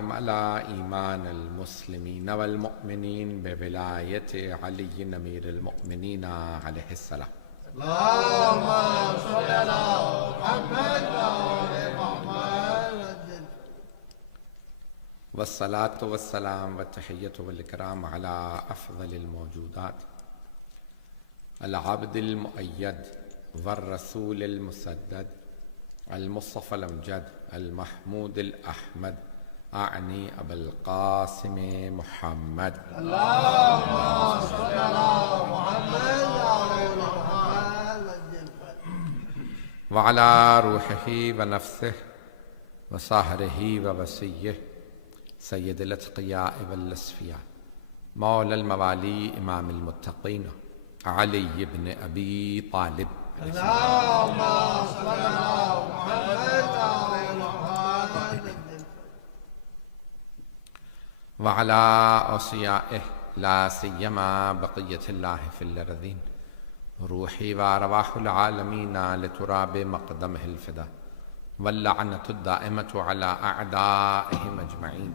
على إيمان المسلمين والمؤمنين بولاية علي أمير المؤمنين عليه السلام. اللهم صل على محمد وآل محمد. والصلاة والسلام والتحية والإكرام على أفضل الموجودات العبد المؤيد والرسول المسدد المصطفى الأمجد المحمود الأحمد أعني أبا القاسم محمد. اللهم صل على محمد وآل محمد. وعلى روحه ونفسه وصهره ووسيه سيد الأتقياء والأصفياء مولى الموالي إمام المتقين علي بن أبي طالب. اللهم صل على محمد وآل محمد. وعلى أوصيائه لا سيما بقية الله في الأرضين روحي وأرواح العالمين لتراب مقدمه الفدا واللعنة الدائمة على أعدائهم أجمعين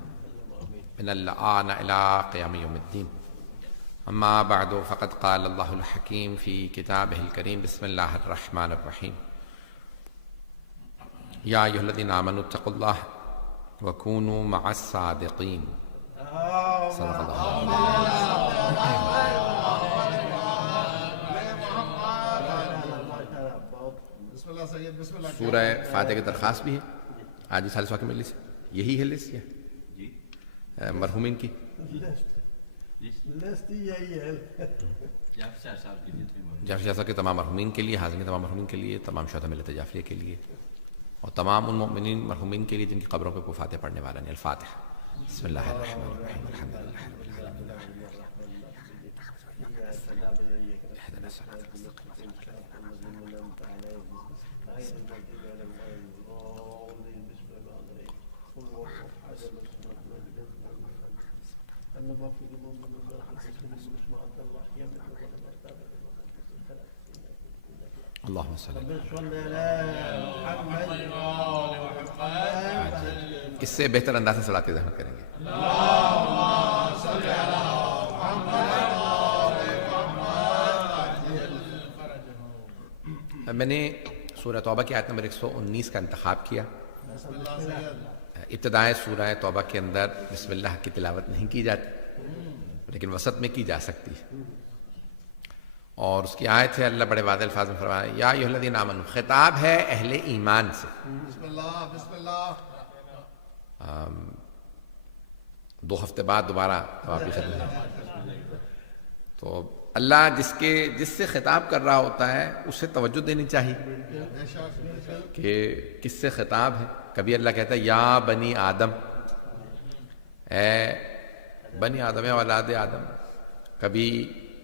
من الآن إلى قيام يوم الدين. أما بعد فقد قال الله الحكيم في كتابه الكريم بسم الله الرحمن الرحيم يا أيها الذين آمنوا اتقوا الله وكونوا مع الصادقين. صدق الله. سورہ فاتحہ کی درخواست بھی ہے آج اس حالثہ کے مجلس سے یہی ہے لسٹ یا مرحومین کی جعفر صاحب کے تمام مرحومین کے لیے، حاضرین کے تمام مرحومین کے لیے، تمام شہداء ملت جعفریہ کے لیے اور تمام ان مؤمنین مرحومین کے لیے جن کی قبروں پہ کوئی فاتحہ پڑھنے والا نہیں. الفاتحہ. بسم اللہ الرحمن الرحیم الحمد للہ رب العالمین اهدنا الصراط المستقيم اللهم صل اس سے بہتر انداز سے صلاۃ زحمت کریں گے. میں نے سورہ توبہ کی آیت نمبر 119 کا انتخاب کیا. ابتدائے سورہ توبہ کے اندر بسم اللہ کی تلاوت نہیں کی جاتی لیکن وسط میں کی جا سکتی ہے اور اس کی آیت ہے اللہ بڑے واضح الفاظ میں فرمایا یا ایھا الذین آمنوا. خطاب ہے اہل ایمان سے. بسم اللہ بسم اللہ. 2 ہفتے بعد دوبارہ واپس تو اللہ جس سے خطاب کر رہا ہوتا ہے اسے توجہ دینی چاہیے کہ کس سے خطاب ہے. کبھی اللہ کہتا ہے یا بنی آدم، اے بنی آدم، اے اولاد آدم. کبھی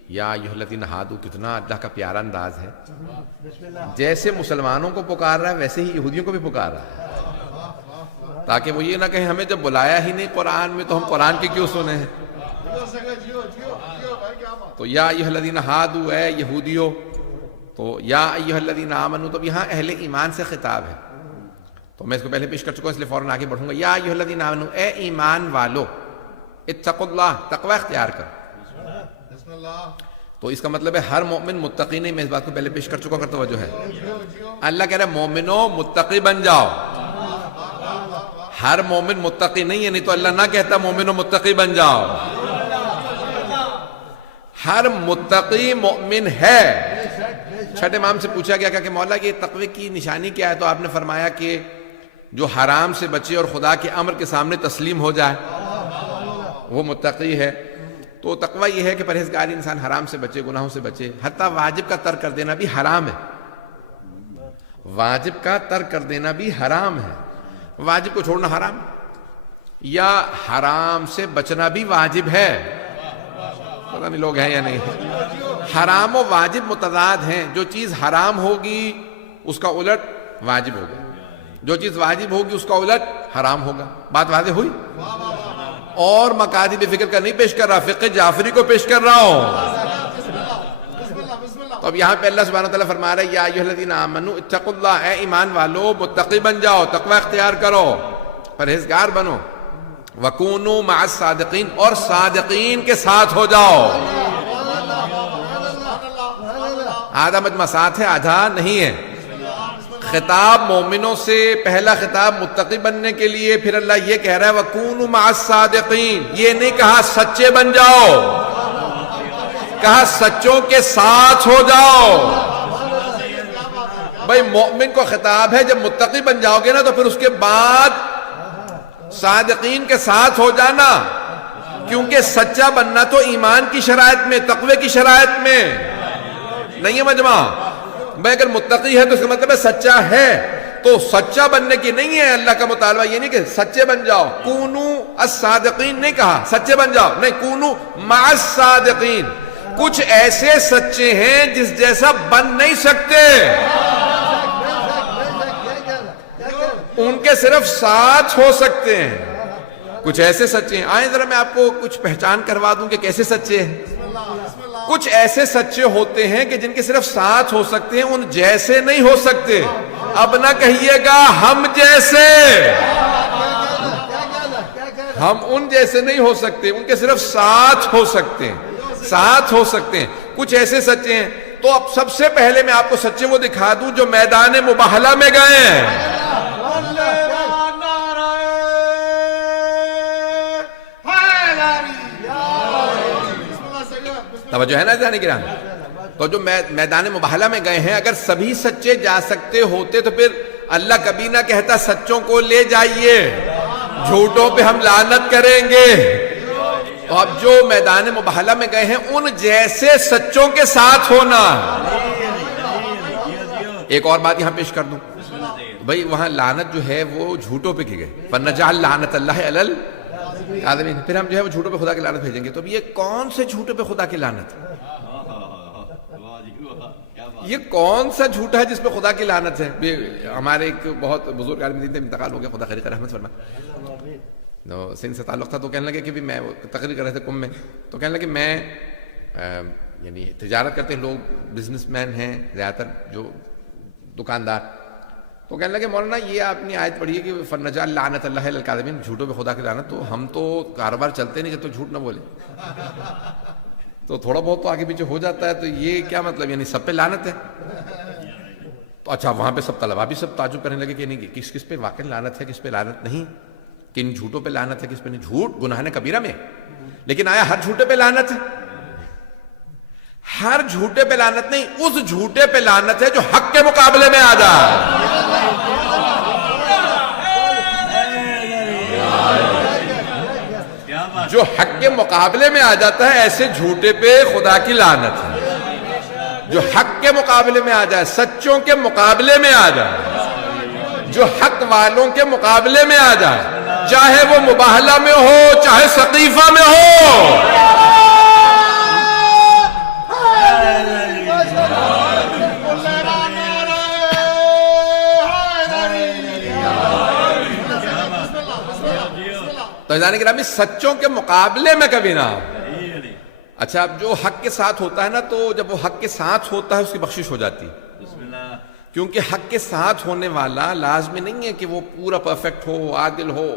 یا ایھا الذین ہادوا. کتنا اللہ کا پیارا انداز ہے. جیسے مسلمانوں کو پکار رہا ہے ویسے ہی یہودیوں کو بھی پکار رہا ہے تاکہ وہ یہ نہ کہیں ہمیں جب بلایا ہی نہیں قرآن میں تو ہم قرآن کی کیوں سنے ہیں. تو یا ایھا الذین ہادوا، اے یہودیو. تو یا ایھا الذین آمنوا تو یہاں اہل ایمان سے خطاب ہے. تو میں اس کو پہلے پیش کر چکا ہوں اس لیے فوراً آگے بڑھوں گا. یا ایھا الذین آمنوا، اے ایمان والو. اتقوا اللہ، تقوی اختیار کرو. تو اس کا مطلب ہے ہر مومن متقی نہیں. میں اس بات کو پہلے پیش کر چکا ہوں، توجہ ہے. اللہ کہہ رہا ہے مومنو متقی بن جاؤ. ہر مومن متقی نہیں ہے، نہیں تو اللہ نہ کہتا مومنو متقی بن جاؤ. ہر متقی مومن ہے. چھٹے امام سے پوچھا گیا کہ مولا یہ تقوی کی نشانی کیا ہے؟ تو آپ نے فرمایا کہ جو حرام سے بچے اور خدا کے امر کے سامنے تسلیم ہو جائے وہ متقی ہے. تو تقوی یہ ہے کہ پرہیزگار انسان حرام سے بچے، گناہوں سے بچے. حتیٰ واجب کا ترک کر دینا بھی حرام ہے. واجب کا ترک کر دینا بھی حرام ہے. واجب کو چھوڑنا حرام یا حرام سے بچنا بھی واجب ہے. پتہ نہیں لوگ ہیں یا نہیں. حرام و واجب متضاد ہیں. جو چیز حرام ہوگی اس کا الٹ واجب ہوگا، جو چیز واجب ہوگی اس کا الٹ حرام ہوگا. بات واضح ہوئی؟ اور مقادی فکر کا نہیں پیش کر رہا، فقہ جعفری کو پیش کر رہا ہوں. تو اب یہاں پہ اللہ سبحانہ وتعالیٰ فرما رہا ہے یا ایھا الذین آمنوا اتقوا اللہ، اے ایمان والو متقی بن جاؤ، تقوی اختیار کرو، پرہیزگار بنو. وَكُونُوا مَعَ الصَّادِقِينَ، اور صادقین کے ساتھ ہو جاؤ. آدھا مجمع ساتھ ہے، آدھا نہیں ہے. خطاب مومنوں سے، پہلا خطاب متقی بننے کے لیے، پھر اللہ یہ کہہ رہا ہے وَكُونُوا مَعَ الصَّادِقِينَ. یہ نہیں کہا سچے بن جاؤ، کہا سچوں کے ساتھ ہو جاؤ. بھئی مومن کو خطاب ہے جب متقی بن جاؤ گے نا تو پھر اس کے بعد صادقین کے ساتھ ہو جانا، کیونکہ سچا بننا تو ایمان کی شرائط میں، تقوی کی شرائط میں نہیں ہے مجمع. بھئی اگر متقی ہے تو اس کا مطلب ہے سچا ہے، تو سچا بننے کی نہیں ہے اللہ کا مطالبہ. یہ نہیں کہ سچے بن جاؤ، کونو الصادقین نہیں کہا سچے بن جاؤ، نہیں، کونو مع الصادقین. کچھ ایسے سچے ہیں جس جیسا بن نہیں سکتے، ان کے صرف ساتھ ہو سکتے ہیں. کچھ ایسے سچے ہیں، آئیں ذرا میں آپ کو کچھ پہچان کروا دوں کہ کیسے سچے ہیں. کچھ ایسے سچے ہوتے ہیں کہ جن کے صرف ساتھ ہو سکتے ہیں، ان جیسے نہیں ہو سکتے. اب نہ کہیے گا ہم جیسے، ہم ان جیسے نہیں ہو سکتے، ان کے صرف ساتھ ہو سکتے ہیں، ساتھ ہو سکتے ہیں. کچھ ایسے سچے ہیں. تو اب سب سے پہلے میں آپ کو سچے وہ دکھا دوں جو میدان مباہلہ میں گئے ہیں. توجہ ہے نا جانے کی راہ. تو جو میدان مباہلہ میں گئے ہیں، اگر سبھی سچے جا سکتے ہوتے تو پھر اللہ کبھی نہ کہتا سچوں کو لے جائیے، جھوٹوں پہ ہم لعنت کریں گے. تو اب جو میدان مباہلہ میں گئے ہیں ان جیسے سچوں کے ساتھ ہونا. ایک اور بات یہاں پیش کر دوں، بھئی وہاں لعنت جو ہے وہ جھوٹوں پہ کی گئے، فَنَجْعَلْ لَعْنَةَ اللَّهِ عَلَى الْكَاذِبِينَ. پھر ہم جو ہے وہ جھوٹوں پہ خدا کی لعنت بھیجیں گے. تو اب یہ کون سے جھوٹوں پہ خدا کی لعنت؟ یہ کون سا جھوٹا ہے جس پہ خدا کی لعنت ہے؟ ہمارے ایک بہت بزرگ عالم دین تھے، انتقال ہو گیا، خدا خیر رحمت فرما. سندھ سے تعلق تھا، تو کہنے لگے کہ بھی میں تقریر کر رہے تھے قم میں، تو کہنے لگے میں یعنی تجارت کرتے ہیں لوگ، بزنس مین ہیں زیادہ تر جو دکاندار. تو کہنے لگے مولانا یہ آپ نے آیت پڑھی ہے کہ فَنَجْعَلْ لَعْنَةَ اللَّهِ عَلَى الْكَاذِبِينَ، جھوٹوں پہ خدا کی لعنت. تو ہم تو کاروبار چلتے نہیں جب تو جھوٹ نہ بولے، تو تھوڑا بہت تو آگے پیچھے ہو جاتا ہے. تو یہ کیا مطلب، یعنی سب پہ لعنت ہے؟ تو اچھا وہاں پہ سب طلبا بھی سب تعجب کرنے لگے کہ نہیں کس کس پہ واقع لعنت ہے، کس پہ لعنت نہیں، کن جھوٹوں پہ لعنت ہے، کس پہ نہیں. جھوٹ گناہ کبیرہ میں، لیکن آیا ہر جھوٹے پہ لعنت ہے؟ ہر جھوٹے پہ لعنت نہیں، اس جھوٹے پہ لعنت ہے جو حق کے مقابلے میں آ جائے. جو حق کے مقابلے میں آ جاتا ہے ایسے جھوٹے پہ خدا کی لعنت ہے. جو حق کے مقابلے میں آ جائے، سچوں کے مقابلے میں آ جائے، جو حق والوں کے مقابلے میں آ جائے، چاہے وہ مباہلہ میں ہو چاہے سقیفہ میں ہو. تو جانے گرامی سچوں کے مقابلے میں کبھی نہ. اچھا اب جو حق کے ساتھ ہوتا ہے نا، تو جب وہ حق کے ساتھ ہوتا ہے اس کی بخشش ہو جاتی ہے، کیونکہ حق کے ساتھ ہونے والا لازمی نہیں ہے کہ وہ پورا پرفیکٹ ہو، عادل ہو،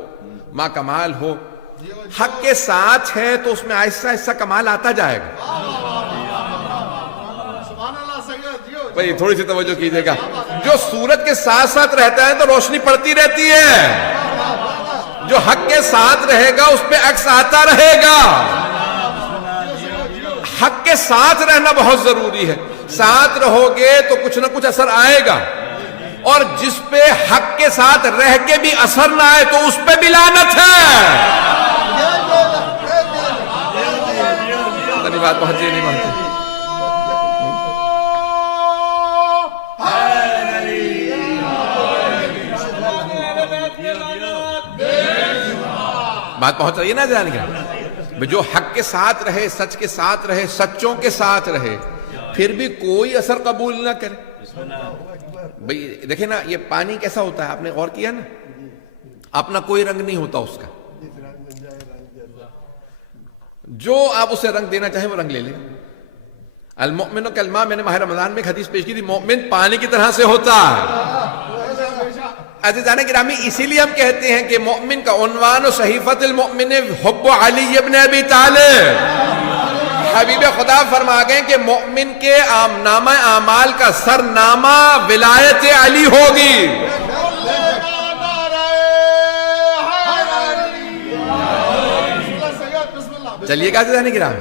ما کمال ہو. حق کے ساتھ ہے تو اس میں آہستہ آہستہ کمال آتا جائے گا. بھئی تھوڑی سی توجہ کیجئے گا. جو سورج کے ساتھ ساتھ رہتا ہے تو روشنی پڑتی رہتی ہے، جو حق کے ساتھ رہے گا اس پہ عکس آتا رہے گا. حق کے ساتھ رہنا بہت ضروری ہے. ساتھ رہو گے تو کچھ نہ کچھ اثر آئے گا، اور جس پہ حق کے ساتھ رہ کے بھی اثر نہ آئے تو اس پہ بھی لعنت ہے. بات پہنچی نہیں پہنچی؟ بات پہنچ رہی ہے نا جان کے؟ جو حق کے ساتھ رہے، سچ کے ساتھ رہے، سچوں کے ساتھ رہے، پھر بھی کوئی اثر قبول نہ کرے. بھئی دیکھیں نا یہ پانی کیسا ہوتا ہے، آپ نے غور کیا نا، اپنا کوئی رنگ نہیں ہوتا اس کا. جو آپ اسے رنگ دینا چاہیں وہ رنگ لے لیں. المؤمن کالماء، میں نے ماہ رمضان میں ایک حدیث پیش کی تھی، مومن پانی کی طرح سے ہوتا ہے. عزیزان گرامی اسی لیے ہم کہتے ہیں کہ مومن کا عنوان و صحیفۃ المؤمن حب علی ابن ابی طالب. حبیب خدا فرما گئے کہ مومن کے نامہ اعمال کا سرنامہ ولایت علی ہوگی. چلیے گا عزیزان گرامی.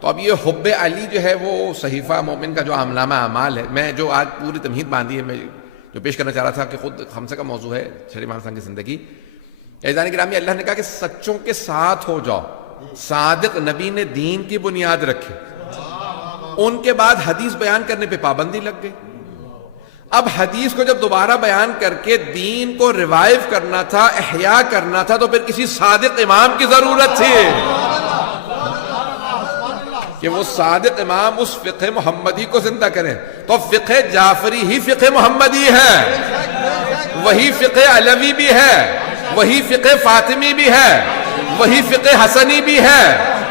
تو اب یہ حب علی جو ہے وہ صحیفہ مومن کا جو نامہ اعمال ہے، میں جو آج پوری تمہید باندھی ہے، میں جو پیش کرنا چاہ رہا تھا کہ خود خمسہ کا موضوع ہے چھٹے امام صاحب کی زندگی. عزیزان گرامی اللہ نے کہا کہ سچوں کے ساتھ ہو جاؤ. صادق نبی نے دین کی بنیاد رکھی، ان کے بعد حدیث بیان کرنے پہ پابندی لگ گئی. اب حدیث کو جب دوبارہ بیان کر کے دین کو ریوائیو کرنا تھا، احیاء کرنا تھا، تو پھر کسی صادق امام کی ضرورت تھی کہ وہ صادق امام اس فقہ محمدی کو زندہ کریں. تو فقہ جعفری ہی فقہ محمدی ہے، وہی فقہ علوی بھی ہے، وہی فقہ فاطمی بھی ہے، وہی فقہ حسنی بھی ہے،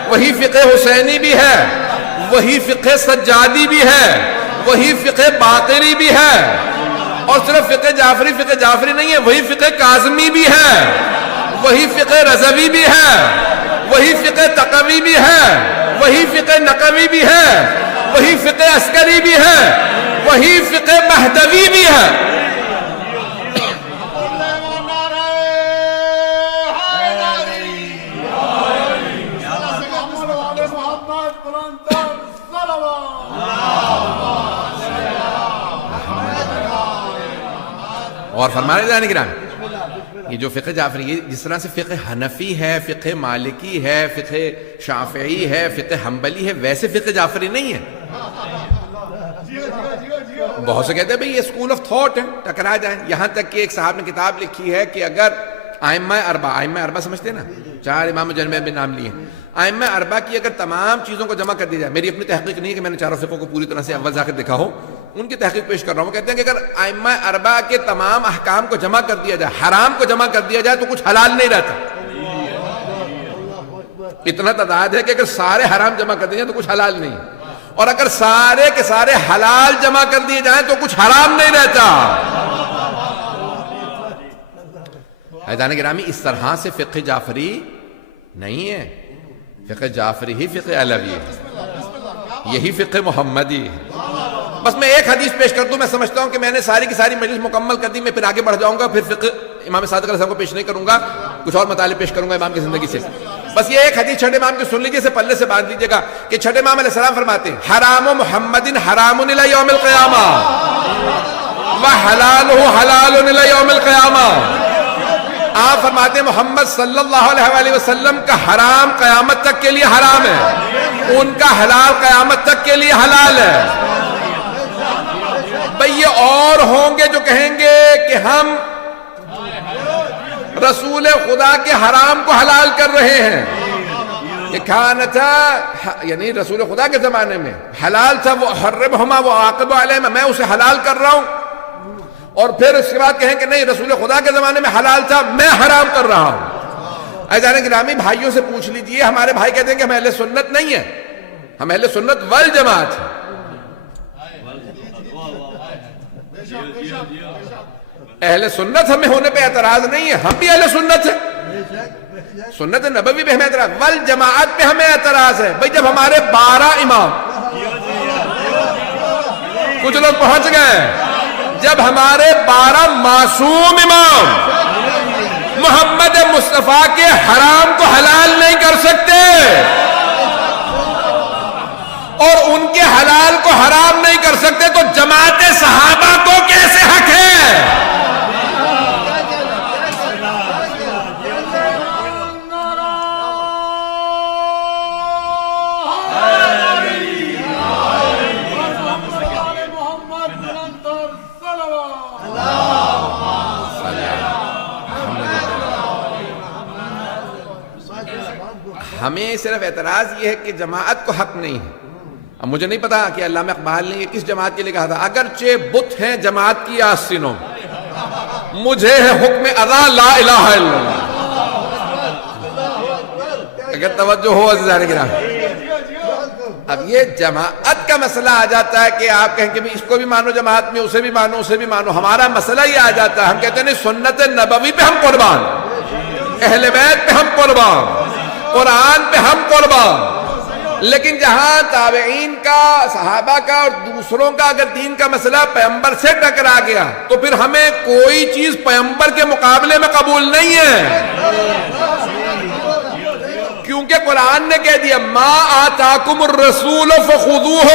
وہی فقہ حسینی بھی ہے، وہی فقہ سجادی بھی ہے، وہی فقہ باقری بھی ہے. اور صرف فقہ جعفری نہیں ہے، وہی فقہ کاظمی بھی ہے، وہی فقہ رضوی بھی ہے، وہی فقہ تقوی بھی ہے، وہی فقہ نقوی بھی ہے، وہی فقہ عسکری بھی ہے، وہی فقہ مہدوی بھی ہے. اور فرمانے جانے گرامی یہ جو فقہ جعفری جس طرح سے فقہ حنفی ہے، فقہ مالکی ہے، فقہ شافعی ہے، فقہ حنبلی ہے، ویسے فقہ جعفری نہیں ہے. بہت سے کہتے ہیں بھئی یہ اسکول آف تھاٹ ہے، ٹکرا جائیں. یہاں تک کہ ایک صاحب نے کتاب لکھی ہے کہ اگر ائمہ اربعہ سمجھتے ہیں نا، 4 امام جنبے میں نام لیے ہیں، ائمہ اربعہ کی اگر تمام چیزوں کو جمع کر دیا جائے، میری اپنی تحقیق نہیں ہے کہ میں نے چاروں فقہوں کو پوری طرح سے اول ذاکر دیکھا ہو، ان کی تحقیق پیش کر رہا ہوں. وہ کہتے ہیں کہ اگر ائمہ اربعہ کے تمام احکام کو جمع کر دیا جائے، حرام کو جمع کر دیا جائے، تو کچھ حلال نہیں رہتا. اتنا تعداد ہے کہ اگر سارے حرام جمع کر دیے جائیں تو کچھ حلال نہیں، اور اگر سارے کے سارے حلال جمع کر دیے جائیں تو کچھ حرام نہیں رہتا. عزیزان گرامی اس طرح سے فقہ جعفری نہیں ہے. فقہ جعفری ہی فقہ علوی ہے، یہی فقہ محمدی ہے. بس میں ایک حدیث پیش کر دوں. میں سمجھتا ہوں کہ میں نے ساری کی ساری مجلس مکمل کر دی. میں پھر آگے بڑھ جاؤں گا، پھر فقہ امام صادق علیہ السلام کو پیش نہیں کروں گا، کچھ اور مطالب پیش کروں گا امام کی زندگی سے. بس یہ ایک حدیث چھٹے امام کی سن لیجیے، سے پلے سے باندھ لیجیے گا کہ چھٹے امام علیہ السلام فرماتے ہیں حرام محمد حرام الی یوم القیامہ وحلالہ حلال الی یوم القیامہ. آپ فرماتے ہیں محمد صلی اللہ علیہ وآلہ وسلم کا حرام قیامت تک کے لیے حرام ہے، ان کا حلال قیامت تک کے لیے حلال ہے. بھئی یہ اور ہوں گے جو کہیں گے کہ ہم رسول خدا کے حرام کو حلال کر رہے ہیں. یہ کھانا تھا یعنی رسول خدا کے زمانے میں حلال تھا، وہ حرمہما وعاقب علیہما، میں اسے حلال کر رہا ہوں. اور پھر اس کے بعد کہیں کہ نہیں رسول خدا کے زمانے میں حلال تھا، میں حرام کر رہا ہوں. عزیزان گرامی بھائیوں سے پوچھ لیجئے، ہمارے بھائی کہتے ہیں کہ ہم اہل سنت نہیں ہیں، ہم اہل سنت والجماعت ہیں. اہل سنت ہمیں ہونے پہ اعتراض نہیں ہے، ہم بھی اہل سنت ہیں. سنت نبوی پہ ہمیں اعتراض، والجماعت پہ ہمیں اعتراض ہے. بھئی جب ہمارے 12 امام، کچھ لوگ پہنچ گئے، جب ہمارے 12 معصوم امام محمد مصطفیٰ کے حرام کو حلال نہیں کر سکتے اور ان کے حلال کو حرام نہیں کر سکتے، تو جماعت صحابہ کو کیسے حق ہے؟ ہمیں صرف اعتراض یہ ہے کہ جماعت کو حق نہیں ہے. اب مجھے نہیں پتا کہ علامہ اقبال نے یہ کس جماعت کے لیے کہا تھا. اگرچہ بت ہیں جماعت کی آستینوں، مجھے ہے حکم ادا لا الہ الا اللہ. اگر توجہ ہو عزیزان گرامی، اب یہ جماعت کا مسئلہ آ جاتا ہے کہ آپ کہیں کہ اس کو بھی مانو جماعت میں، اسے بھی مانو، اسے بھی مانو. ہمارا مسئلہ یہ آ جاتا ہے، ہم کہتے ہیں نہیں، سنت نبوی پہ ہم قربان، اہل بیت پہ ہم قربان، قرآن پہ ہم قربان. لیکن جہاں تابعین کا، صحابہ کا اور دوسروں کا اگر دین کا مسئلہ پیغمبر سے ٹکرا گیا تو پھر ہمیں کوئی چیز پیغمبر کے مقابلے میں قبول نہیں ہے، کیونکہ قرآن نے کہہ دیا ما آتاکم الرسول فخذوہ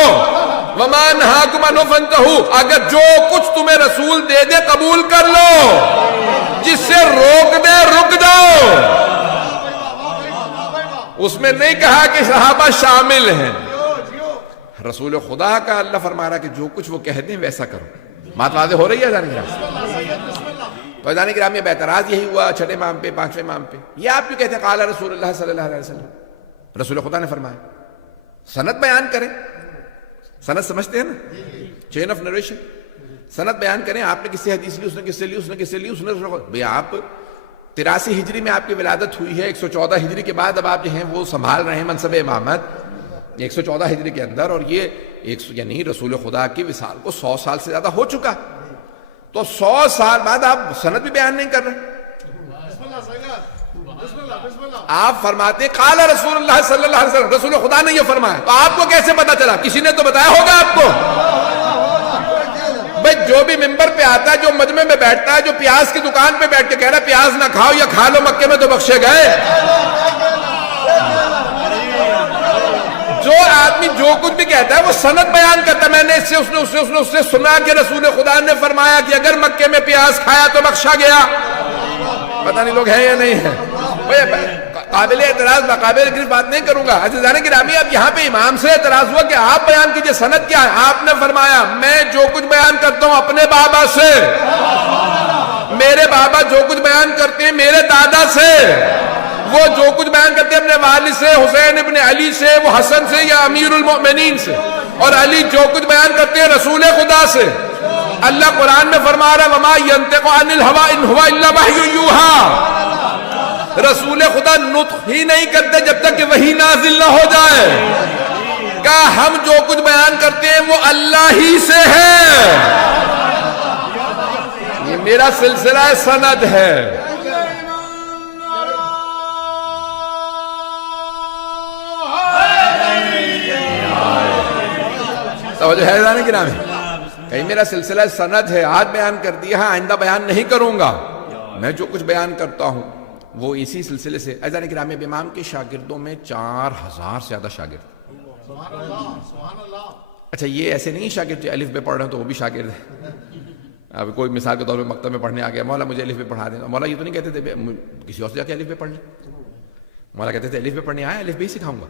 وما نہاکم عنہ فانتہوا. اگر جو کچھ تمہیں رسول دے دے قبول کر لو، جس سے روک دے رک جاؤ. اس میں نہیں کہا کہ صحابہ شامل ہیں. رسول خدا کا اللہ فرما رہا کہ جو کچھ وہ کہہ دیں ویسا کرو. بات واضح ہو رہی ہے اذان گرامی؟ تو اذان گرامی اب اعتراض یہی ہوا چھٹے امام پہ، پانچویں امام پہ. یہ آپ کیوں کہتے ہیں قال رسول اللہ صلی اللہ علیہ وسلم؟ رسول خدا نے فرمایا. سند بیان کریں، سند سمجھتے ہیں نا، چین آف نریشن. سند بیان کریں، آپ نے کس سے حدیث لی، اس نے کس سے لی، اس نے کس سے لی، اس نے بھئی آپ 83 ہجری میں آپ کی ولادت ہوئی ہے، 114 ہجری کے بعد اب آپ جو ہیں وہ سنبھال رہے ہیں منصب امامت 114 ہجری کے اندر، اور یہ یعنی رسول خدا کی وصال کو 100 سال سے زیادہ ہو چکا. تو 100 سال بعد آپ سند بھی بیان نہیں کر رہے. آپ فرماتے ہیں قال رسول اللہ صلی اللہ علیہ وسلم، رسول خدا نے یہ فرمایا. تو آپ کو کیسے پتا چلا؟ کسی نے تو بتایا ہوگا آپ کو. بھئی جو بھی ممبر پہ آتا ہے، جو مجمع میں بیٹھتا ہے، جو پیاز کی دکان پہ بیٹھ کے کہہ رہا ہے پیاز نہ کھاؤ یا کھا لو، مکے میں تو بخشے گئے. جو آدمی جو کچھ بھی کہتا ہے وہ سند بیان کرتا ہے. میں نے اس سے سنا کہ رسول خدا نے فرمایا کہ اگر مکے میں پیاز کھایا تو بخشا گیا. پتہ نہیں لوگ ہیں یا نہیں ہیں. قابل اعتراض قابل گرفت بات نہیں کروں گا. عزیزان گرامی، اب یہاں پہ امام سے اعتراض ہوا کہ آپ بیان کیجئے سند کیا ہے. آپ نے فرمایا میں جو کچھ بیان کرتا ہوں اپنے بابا سے، میرے بابا جو کچھ بیان کرتے ہیں میرے دادا سے، وہ جو کچھ بیان کرتے ہیں اپنے والد سے، حسین ابن علی سے، وہ حسن سے یا امیر المؤمنین سے، اور علی جو کچھ بیان کرتے ہیں رسول خدا سے. اللہ قرآن میں فرما رہا ہے وما ينطق عن الهوى ان هو الا وحی یوحی. رسول خدا نطق ہی نہیں کرتے جب تک کہ وحی نازل نہ ہو جائے. کہا ہم جو کچھ بیان کرتے ہیں وہ اللہ ہی سے ہے. یہ میرا سلسلہ سند ہے. توجہ ہے جانے کی نام ہے. کہیں میرا سلسلہ سند ہے، آج بیان کر دیا، آئندہ بیان نہیں کروں گا. میں جو کچھ بیان کرتا ہوں وہ اسی سلسلے سے. عزیزان کرام، امام کے شاگردوں میں 4000 سے زیادہ شاگرد. اچھا یہ ایسے نہیں شاگرد جو الف بے پڑھ رہے ہیں تو وہ بھی شاگرد ہے. اب کوئی مثال کے طور پہ مکتب میں پڑھنے آ گیا، مولا مجھے الف بے پڑھا دیں. مولا یہ تو نہیں کہتے تھے کسی اور سے جا کے الف بے پڑھ لیں. مولا کہتے تھے الف بے پڑھنے آیا، الف بے ہی سکھاؤں گا.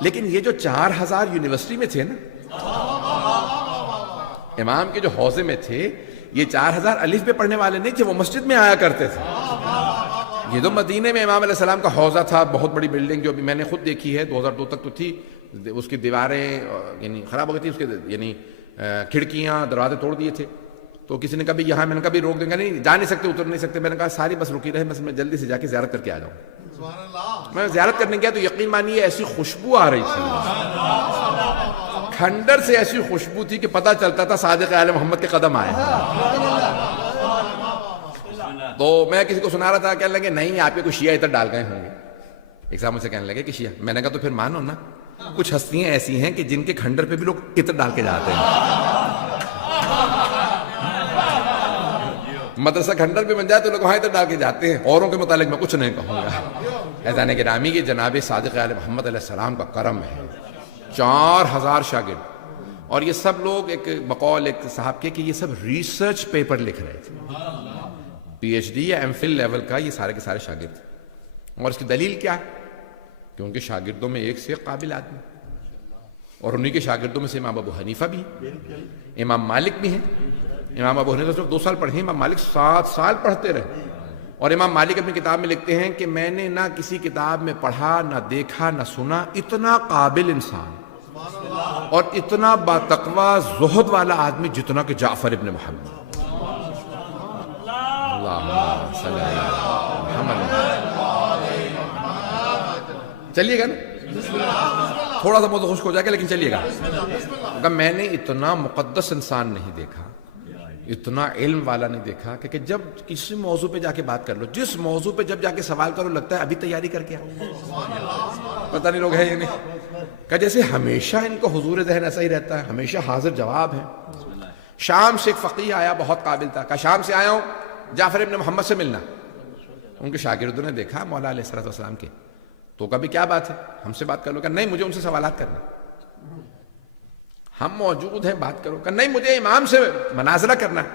لیکن یہ جو 4000 یونیورسٹی میں تھے نا، امام کے جو حوضے میں تھے، یہ 4000 الف بے پڑھنے والے نہیں تھے، وہ مسجد میں آیا کرتے تھے. یہ تو مدینے میں امام علیہ السلام کا حوضہ تھا، بہت بڑی بلڈنگ جو بھی میں نے خود دیکھی ہے، 2002 تک تو تھی. اس کی دیواریں یعنی خراب ہو گئی تھی، اس کے یعنی کھڑکیاں دروازے توڑ دیے تھے. تو کسی نے کبھی یہاں، میں نے کبھی روک دیں گا نہیں، جا نہیں سکتے، اتر نہیں سکتے. میں نے کہا ساری بس رکی رہے، بس میں جلدی سے جا کے زیارت کر کے آ جاؤں. میں زیارت کرنے گیا تو یقین مانیے ایسی خوشبو آ رہی تھی، کھنڈر سے ایسی خوشبو تھی کہ پتہ چلتا تھا صادق آل محمد کے قدم آئے. تو میں کسی کو سنا رہا تھا، کہنے لگے نہیں آپ کے کوئی شیعہ ادھر ڈال گئے ہوں گے. ایک صاحب مجھ سے کہنے لگے کہ شیعہ. میں نے کہا تو پھر مانو نا، کچھ ہستیاں ایسی ہیں کہ جن کے کھنڈر پہ بھی لوگ عطر ڈال کے جاتے ہیں. مدرسہ کھنڈر پہ بن جائے تو لوگ وہاں عطر ڈال کے جاتے ہیں. اوروں کے متعلق میں کچھ نہیں کہوں گا. عزیزان گرامی، یہ جناب صادق آل محمد علیہ السلام کا کرم ہے. 4000 شاگرد، اور یہ سب لوگ ایک بقول ایک صاحب کے کہ یہ سب ریسرچ پیپر لکھ رہے تھے. پی ایچ ڈی یا ایم فل لیول کا یہ سارے کے سارے شاگرد تھے. اور اس کی دلیل کیا ہے؟ کہ ان کے شاگردوں میں ایک سے ایک قابل آدمی، اور انہی کے شاگردوں میں سے امام ابو حنیفہ بھی ہیں، امام مالک بھی ہیں. امام ابو حنیفہ صرف 2 سال پڑھے، امام مالک 7 سال پڑھتے رہے. اور امام مالک اپنی کتاب میں لکھتے ہیں کہ میں نے نہ کسی کتاب میں پڑھا، نہ دیکھا، نہ سنا اتنا قابل انسان اور اتنا باتقوی زہد والا آدمی جتنا کہ جعفر ابن محمد. چلیے گا نا، تھوڑا سا موضوع خشک ہو جائے گا لیکن چلیے گا. کہ میں نے اتنا مقدس انسان نہیں دیکھا، اتنا علم والا نہیں دیکھا کہ جب کسی موضوع پہ جا کے بات کر لو، جس موضوع پہ جب جا کے سوال کرو لگتا ہے ابھی تیاری کر کے آؤ. پتہ نہیں لوگ ہیں یہ نہیں کہ جیسے ہمیشہ ان کو حضور ذہن ایسا ہی رہتا ہے، ہمیشہ حاضر جواب ہے. شام سے ایک فقیہ آیا، بہت قابل تھا، کہا شام سے آیا ہوں جعفر ابن محمد سے ملنا. ان کے شاگردوں نے دیکھا مولا علیہ الصلوۃ والسلام کے، تو کبھی کیا بات ہے ہم سے بات کر لو. کہ نہیں مجھے ان سے سوالات کرنا، ہم موجود ہیں بات کرو. کہ نہیں مجھے امام سے مناظرہ کرنا ہے،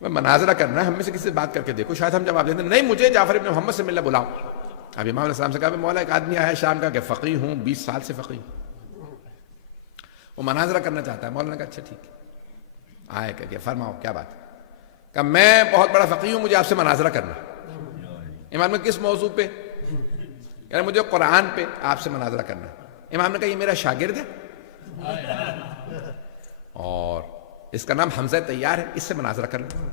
مناظرہ کرنا ہے، ہم میں سے کسی سے بات کر کے دیکھو شاید ہم جواب دیں. نہیں مجھے جعفر ابن محمد سے ملنا بلاؤ. اب امام علیہ السلام سے کہا مولا ایک آدمی آیا شام کا کہ فقیہ ہوں، 20 سال سے فقیہ ہوں، وہ مناظرہ کرنا چاہتا ہے. مولانا نے کہا اچھا ٹھیک ہے. آئے کہ فرماؤ کیا بات ہے. کہ میں بہت بڑا فقیہ ہوں، مجھے آپ سے مناظرہ کرنا. امام نے کس موضوع پہ؟ یعنی مجھے قرآن پہ آپ سے مناظرہ کرنا. امام نے کہا یہ میرا شاگرد ہے اور اس کا نام حمزہ طیار ہے، اس سے مناظرہ کر لوں.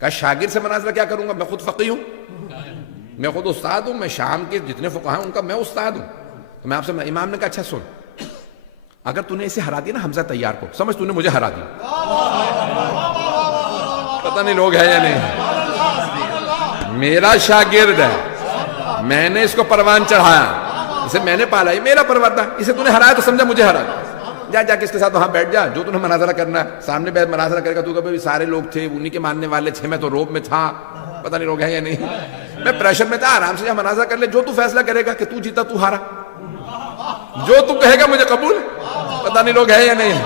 کہا شاگرد سے مناظرہ کیا کروں گا، میں خود فقیہ ہوں، میں خود استاد ہوں، میں شام کے جتنے فقہا ہیں ان کا میں استاد ہوں، تو میں آپ سے. امام نے کہا اچھا سن، اگر تو نے اسے ہرا دیا نا حمزہ طیار کو، سمجھ تو نے مجھے ہرا دیا. پتہ نہیں لوگ ہیں یا نہیں. میرا شاگرد ہے، میں نے اس کو پروان چڑھایا، اسے میں نے پالا، یہ میرا پروان تھا، اسے تو نے ہرایا تو سمجھا مجھے ہرا. جا کے اس کے ساتھ وہاں بیٹھ جا، جو تمہیں مناظرہ کرنا ہے سامنے بیٹھ مناظرہ کرے گا. تو کبھی سارے لوگ تھے انہی کے ماننے والے تھے، میں تو روب میں تھا، پتہ نہیں لوگ ہیں یا نہیں. میں پریشر میں تھا، آرام سے جا مناظرہ کر لے، جو تو فیصلہ کرے گا کہ تو جیتا تو ہارا، جو تو کہے گا مجھے قبول. پتہ نہیں لوگ ہیں یا نہیں.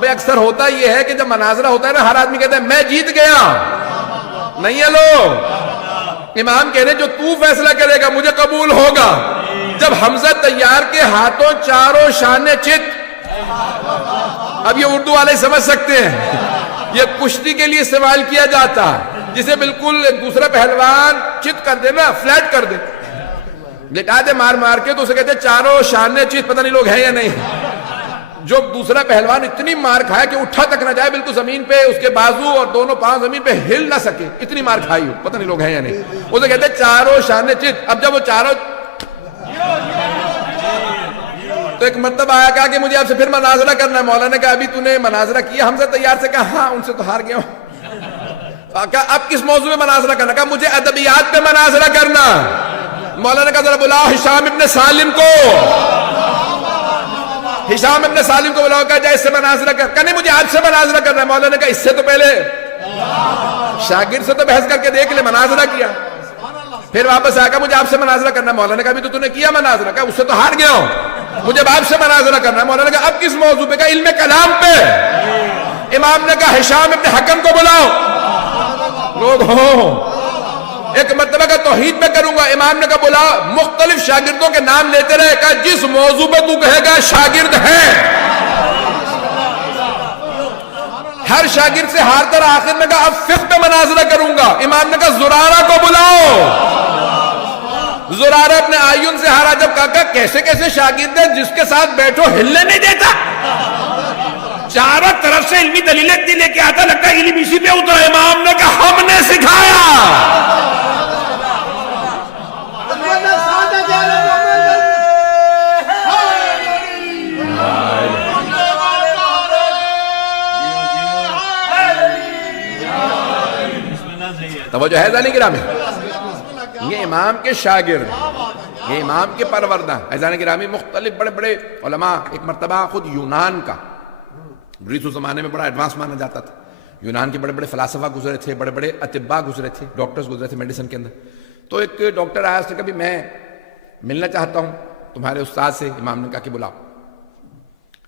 بھئی اکثر ہوتا یہ ہے کہ جب مناظرہ ہوتا ہے نا ہر آدمی کہتا ہے میں جیت گیا. نہیں ہے لوگ، امام کہہ رہے جو تو فیصلہ کرے گا مجھے قبول ہوگا. جب حمزہ طیار کے ہاتھوں چاروں شانے چت، اب یہ اردو والے سمجھ سکتے ہیں، یہ کشتی کے لیے استعمال کیا جاتا، جسے بالکل ایک دوسرا پہلوان چت کر دے نا، فلیٹ کر دے، لٹا دے مار مار کے، تو اسے کہتے ہیں چاروں شانے چت. پتہ نہیں لوگ ہیں یا نہیں. جو دوسرا پہلوان اتنی مار کھائے کہ اٹھا تک نہ جائے، بالکل زمین پہ اس کے بازو اور دونوں پاؤں زمین پہ ہل نہ سکے، اتنی مار کھائی ہو. پتہ نہیں لوگ ہیں یا نہیں. اسے کہتے ہیں چاروں شانے چت. اب جب وہ چاروں، تو ایک مرتبہ آیا کہا کہ مجھے آپ سے پھر مناظرہ کرنا ہے. مولانا نے کہا ابھی تو نے مناظرہ کیا حمزہ طیار سے. کہا ہاں ان سے تو ہار گیا ہوں. کہا اب کس موضوع میں مناظرہ کرنا؟ کہا مجھے ادبیات پہ مناظرہ کرنا. مولانا نے کہا ذرا بلاؤ ہشام ابن سالم کو. ہشام ابن سالم کو بلاؤ، کہا جائے اس سے مناظرہ کر. کہا نہیں مجھے آپ سے مناظرہ کرنا ہے. مولانا نے کہا اس سے تو پہلے شاگرد سے تو بحث کر کے دیکھ لے. مناظرہ کیا، پھر واپس آیا، کہا مجھے آپ سے مناظرہ کرنا ہے. مولانا نے کہا ابھی تو نے کیا مناظرہ. کہا اس سے تو ہار گیا ہوں، مجھے آپ سے مناظرہ کرنا ہے. مولانا نے کہا اب کس موضوع پہ؟ کہا علم کلام پہ. امام نے کہا ہشام ابن حکم کو بلاؤ. لوگ ہوں، ایک مرتبہ کا توحید میں کروں گا. امام نے کہا بلا. مختلف شاگردوں کے نام لیتے رہے. کہا جس موضوع پہ تو کہے گا شاگرد ہے. ہر شاگرد سے ہار کر آخر میں کہا اب فقہ پہ مناظرہ کروں گا. امام نے کہا زرارہ کو بلاؤ. زرارہ اپنے آئین سے ہارا. جب کہا کیسے کیسے شاگرد ہے جس کے ساتھ بیٹھو ہلنے نہیں دیتا، چاروں طرف سے علمی دلیلیں لے کے آتا، لگتا ہے علم اسی پہ اترا. امام نے کہا ہم نے سکھایا. توجہ ہے ذہن گرامی، یہ امام کے شاگرد، یہ امام کے پروردہ. ذہن گرامی مختلف بڑے بڑے علماء. ایک مرتبہ خود یونان کا، گریس اس زمانے میں بڑا ایڈوانس مانا جاتا تھا، یونان کے بڑے بڑے فلاسفہ گزرے تھے، بڑے بڑے اطباء گزرے تھے، ڈاکٹرز گزرے تھے میڈیسن کے اندر. تو ایک ڈاکٹر آیا، اس نے کہا بھی میں ملنا چاہتا ہوں تمہارے استاد سے. امام نے کہا کہ بلاؤ.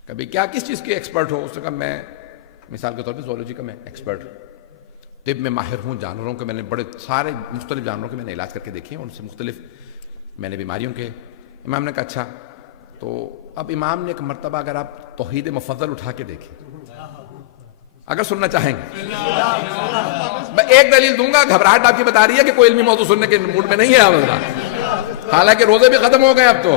کبھی کیا کس چیز کے ایکسپرٹ ہو؟ اس نے کہا میں مثال کے طور پہ زولوجی کا میں ایکسپرٹ ہوں، طب میں ماہر ہوں، جانوروں کے میں نے بڑے سارے مختلف جانوروں کے میں نے علاج کر کے دیکھے ہیں، ان سے مختلف میں نے بیماریوں کے. امام نے کہا اچھا. تو اب امام نے ایک مرتبہ اگر آپ توحید مفضل اٹھا کے دیکھیں، اگر سننا چاہیں گے، میں ایک دلیل دوں گا. گھبراہٹ آپ کی بتا رہی ہے کہ کوئی علمی موضوع سننے کے موڈ میں نہیں ہے آپ، حالانکہ روزے بھی ختم ہو گئے اب تو.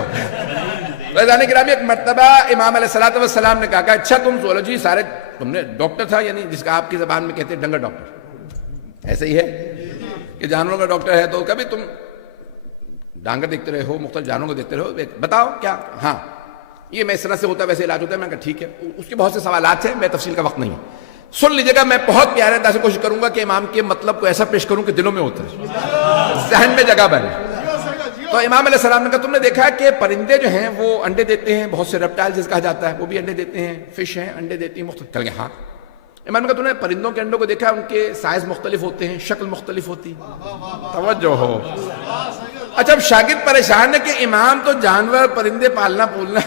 رضوان گرامی ایک مرتبہ امام علیہ الصلوۃ والسلام نے کہا کہ اچھا تم زولوجی سارے، تم نے ڈاکٹر تھا، یعنی جس کا آپ کی زبان میں کہتے ہیں ڈنگر ڈاکٹر، ایسے ہی ہے کہ جانوروں کا ڈاکٹر ہے، تو کبھی تم ڈانگر دیکھتے رہے ہو، مختلف جانوروں کو دیکھتے رہو، بتاؤ کیا؟ ہاں یہ میں اس طرح سے ہوتا ہے، ویسے علاج ہوتا ہے۔ میں نے کہا ٹھیک ہے، اس کے بہت سے سوالات ہیں، میں تفصیل کا وقت نہیں ہے، سن لیجیے گا۔ میں بہت پیارے انداز سے کوشش کروں گا کہ امام کے مطلب کو ایسا پیش کروں کہ دلوں میں ہوتا ہے، ذہن میں جگہ بنے۔ تو امام علیہ السلام نے کہا تم نے دیکھا کہ پرندے جو ہیں وہ انڈے دیتے ہیں، بہت سے ریپٹائل جس کہا جاتا ہے وہ بھی انڈے دیتے ہیں، فش ہیں انڈے دیتی ہیں مختلف۔ کہہ گے ہاں۔ امام نے کہا تم نے پرندوں کے انڈوں کو دیکھا، ان کے سائز مختلف ہوتے ہیں، شکل مختلف ہوتی ہے، توجہ ہو۔ اچھا اب شاگرد پریشان ہے کہ امام تو جانور پرندے پالنا پولنا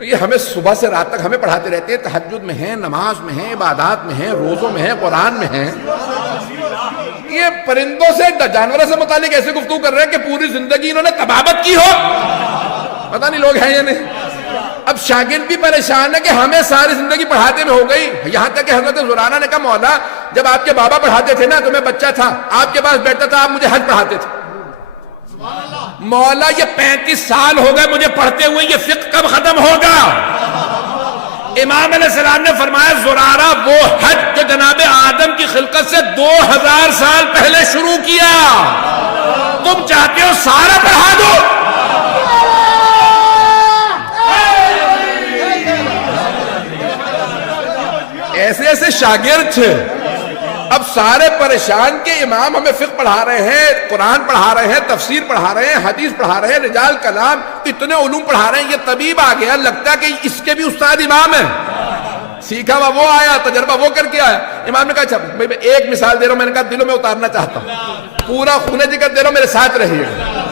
یہ ہمیں صبح سے رات تک ہمیں پڑھاتے رہتے ہیں، تہجد میں ہیں، نماز میں ہیں، عبادات میں ہیں، روزوں میں ہیں، قرآن میں ہیں، یہ پرندوں سے جانوروں سے متعلق ایسے گفتگو کر رہے ہیں کہ پوری زندگی انہوں نے طبابت کی ہو، پتہ نہیں لوگ ہیں یا نہیں۔ اب شاگرد بھی پریشان ہے کہ ہمیں ساری زندگی پڑھاتے میں ہو گئی، یہاں تک کہ حضرت زرارہ نے کہا مولا جب آپ کے بابا پڑھاتے تھے نا تو میں بچہ تھا، آپ کے پاس بیٹھتا تھا، آپ مجھے حج پڑھاتے تھے، مولا یہ 35 سال ہو گئے مجھے پڑھتے ہوئے، یہ فقہ کب ختم ہوگا؟ امام علیہ السلام نے فرمایا زرارہ وہ حج جو جناب آدم کی خلقت سے 2000 سال پہلے شروع کیا، تم چاہتے ہو سارا پڑھا دو؟ ایسے ایسے شاگرد تھے، اب سارے پریشان کہ امام ہمیں فقہ پڑھا رہے ہیں، قرآن پڑھا رہے ہیں، تفسیر پڑھا رہے ہیں، حدیث پڑھا رہے ہیں، رجال کلام اتنے علوم پڑھا رہے ہیں، یہ طبیب آ گیا، لگتا کہ اس کے بھی استاد امام ہیں، سیکھا ہوا وہ آیا، تجربہ وہ کر کے آیا۔ امام نے کہا اچھا میں ایک مثال دے رہا ہوں، میں نے کہا دلوں میں اتارنا چاہتا ہوں، پورا خونِ جگر دے رہا ہوں، میرے ساتھ رہیے گا،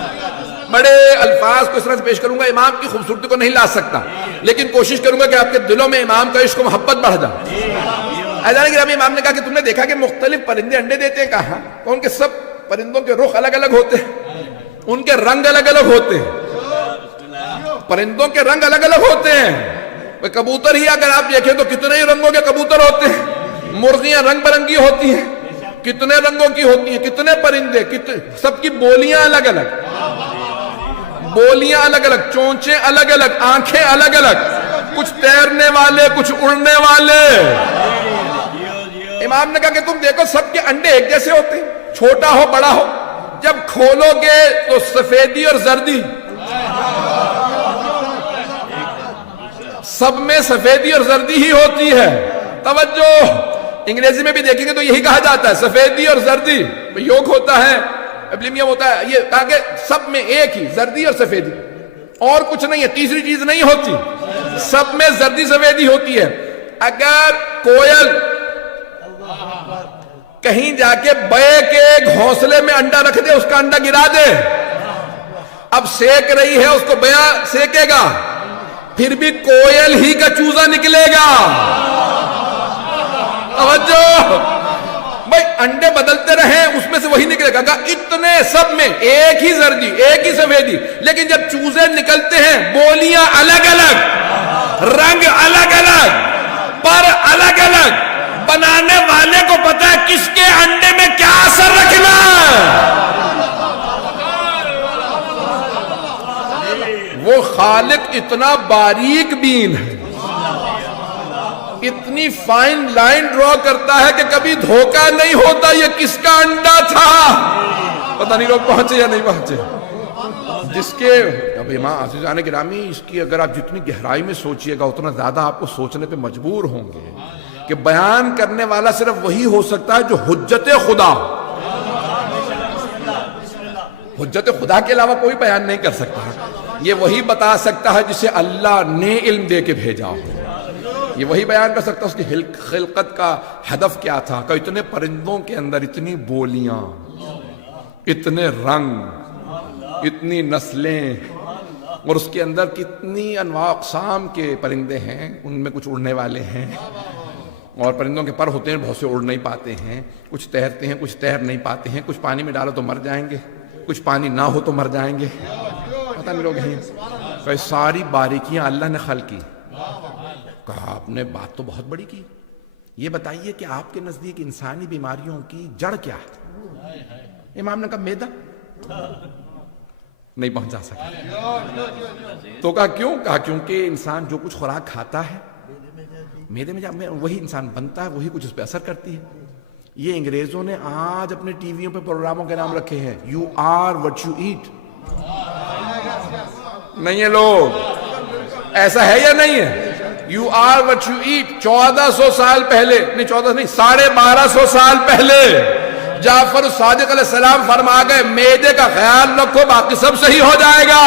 بڑے الفاظ کو اس طرح سے پیش کروں گا، امام کی خوبصورتی کو نہیں لا سکتا، لیکن کوشش کروں گا کہ آپ کے دلوں میں امام کا عشق و محبت بڑھ جائے۔ ایسا کہ امام نے کہا کہ تم نے دیکھا کہ مختلف پرندے انڈے دیتے ہیں، کہا تو ان کے سب پرندوں کے رخ الگ الگ ہوتے ہیں، ان کے رنگ الگ الگ ہوتے ہیں، پرندوں کے رنگ الگ الگ ہوتے ہیں۔ کبوتر ہی اگر آپ دیکھیں تو کتنے ہی رنگوں کے کبوتر ہوتے ہیں، مرغیاں رنگ برنگی ہوتی ہیں، کتنے رنگوں کی ہوتی ہیں، کتنے پرندے، سب کی بولیاں الگ الگ، بولیاں الگ الگ، چونچیں الگ الگ، آنکھیں الگ الگ، کچھ تیرنے والے کچھ اڑنے والے۔ امام نے کہا کہ تم دیکھو سب کے انڈے ایک جیسے ہوتے ہیں، چھوٹا ہو بڑا ہو، جب کھولو گے تو سفیدی اور زردی، سب میں سفیدی اور زردی ہی ہوتی ہے۔ توجہ، انگریزی میں بھی دیکھیں گے تو یہی کہا جاتا ہے سفیدی اور زردی، یوگ ہوتا ہے ابلیمیا ہوتا ہے، یہ کہا کہ سب میں ایک ہی زردی اور سفیدی، اور کچھ نہیں ہے، تیسری چیز نہیں ہوتی، سب میں زردی سفیدی ہوتی ہے۔ اگر کوئل کہیں جا کے بے کے گھونسلے میں انڈا رکھ دے، اس کا انڈا گرا دے، اب سیک رہی ہے، اس کو بیا سیکے گا، پھر بھی کوئل ہی کا چوزا نکلے گا۔ توجہ بھائی، انڈے بدلتے رہیں اس میں سے وہی نکلے گا، اتنے سب میں ایک ہی زردی ایک ہی سفیدی، لیکن جب چوزے نکلتے ہیں بولیاں الگ الگ، رنگ الگ الگ، پر الگ الگ، بنانے والے کو پتا ہے کس کے انڈے میں کیا اثر رکھنا ہے۔ وہ خالق اتنا باریک بین ہے، اتنی فائن لائن ڈرا کرتا ہے کہ کبھی دھوکہ نہیں ہوتا یہ کس کا انڈا تھا۔ پتہ نہیں لوگ پہنچے یا نہیں پہنچے، جس کے اب امام عزیزان گرامی، اس کی اگر آپ جتنی گہرائی میں سوچئے گا اتنا زیادہ آپ کو سوچنے پہ مجبور ہوں گے کہ بیان کرنے والا صرف وہی ہو سکتا ہے جو حجت خدا، حجت خدا کے علاوہ کوئی بیان نہیں کر سکتا، یہ وہی بتا سکتا ہے جسے اللہ نے علم دے کے بھیجا ہو، یہ وہی بیان کر سکتا ہے اس کی خلقت کا ہدف کیا تھا، کہ اتنے پرندوں کے اندر اتنی بولیاں، اتنے رنگ، اتنی نسلیں، اور اس کے اندر کتنی انواع اقسام کے پرندے ہیں، ان میں کچھ اڑنے والے ہیں، اور پرندوں کے پر ہوتے ہیں، بہت سے اڑ نہیں پاتے ہیں، کچھ تیرتے ہیں کچھ تیر نہیں پاتے ہیں، کچھ پانی میں ڈالو تو مر جائیں گے، کچھ پانی نہ ہو تو مر جائیں گے، پتہ نہیں لوگ ہیں۔ تو ساری باریکیاں اللہ نے خلق کی۔ کہا آپ نے بات تو بہت بڑی کی، یہ بتائیے کہ آپ کے نزدیک انسانی بیماریوں کی جڑ کیا ہے؟ امام نے کہا میدا، نہیں پہنچا سکا۔ تو کہا کیوں؟ کہا کیونکہ انسان جو کچھ خوراک کھاتا ہے میدے میں وہی انسان بنتا ہے، وہی کچھ اس پہ اثر کرتی ہے۔ یہ انگریزوں نے آج اپنے ٹی ویوں پہ پروگراموں کے نام رکھے ہیں، you are what you eat, نہیں ہے لوگ، ایسا ہے یا نہیں ہے؟ You are what you eat. 1400 سال پہلے، نہیں 1400 نہیں، 1250 سال پہلے جعفر الصادق علیہ السلام فرما گئے معدے کا خیال رکھو باقی سب صحیح ہو جائے گا.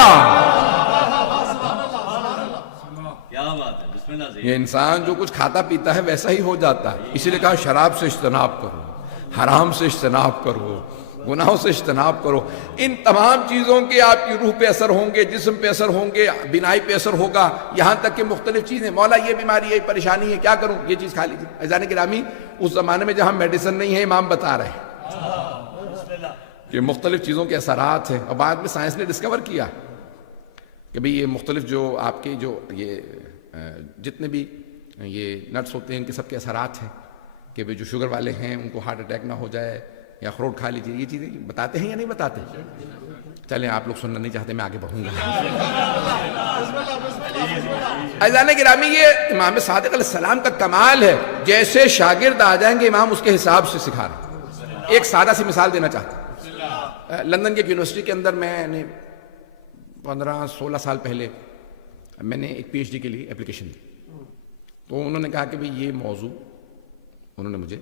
یہ انسان جو کچھ کھاتا پیتا ہے ویسا ہی ہو جاتا ہے. اسی لیے کہا شراب سے اجتناب کرو، حرام سے اجتناب کرو، گناہوں سے اجتناب کرو. ان تمام چیزوں کے آپ کی روح پہ اثر ہوں گے، جسم پہ اثر ہوں گے، بینائی پہ اثر ہوگا، یہاں تک کہ مختلف چیزیں. مولا یہ بیماری ہے، یہ پریشانی ہے، کیا کروں؟ یہ چیز کھا لیجیے. عزیزان گرامی، اس زمانے میں جہاں میڈیسن نہیں ہے، امام بتا رہے ہیں کہ مختلف چیزوں کے اثرات ہیں. اور بعد میں سائنس نے ڈسکور کیا کہ بھئی یہ مختلف جو آپ کے جو یہ جتنے بھی یہ نٹس ہوتے ہیں ان کے سب کے اثرات ہیں کہ جو شوگر والے ہیں ان کو ہارٹ اٹیک نہ ہو جائے، یا اخروٹ کھا لیجیے. یہ چیزیں بتاتے ہیں یا نہیں بتاتے؟ چلیں آپ لوگ سننا نہیں چاہتے، میں آگے بڑھوں گا. عزیزان گرامی، یہ امام صادق علیہ السلام کا کمال ہے. جیسے شاگرد آ جائیں گے امام اس کے حساب سے سکھا رہے ہیں. ایک سادہ سی مثال دینا چاہتا ہوں. لندن کی ایک یونیورسٹی کے اندر میں نے 15-16 سال پہلے میں نے ایک پی ایچ ڈی کے لیے اپلیکیشن دی. تو انہوں نے کہا کہ بھئی یہ موضوع، انہوں نے مجھے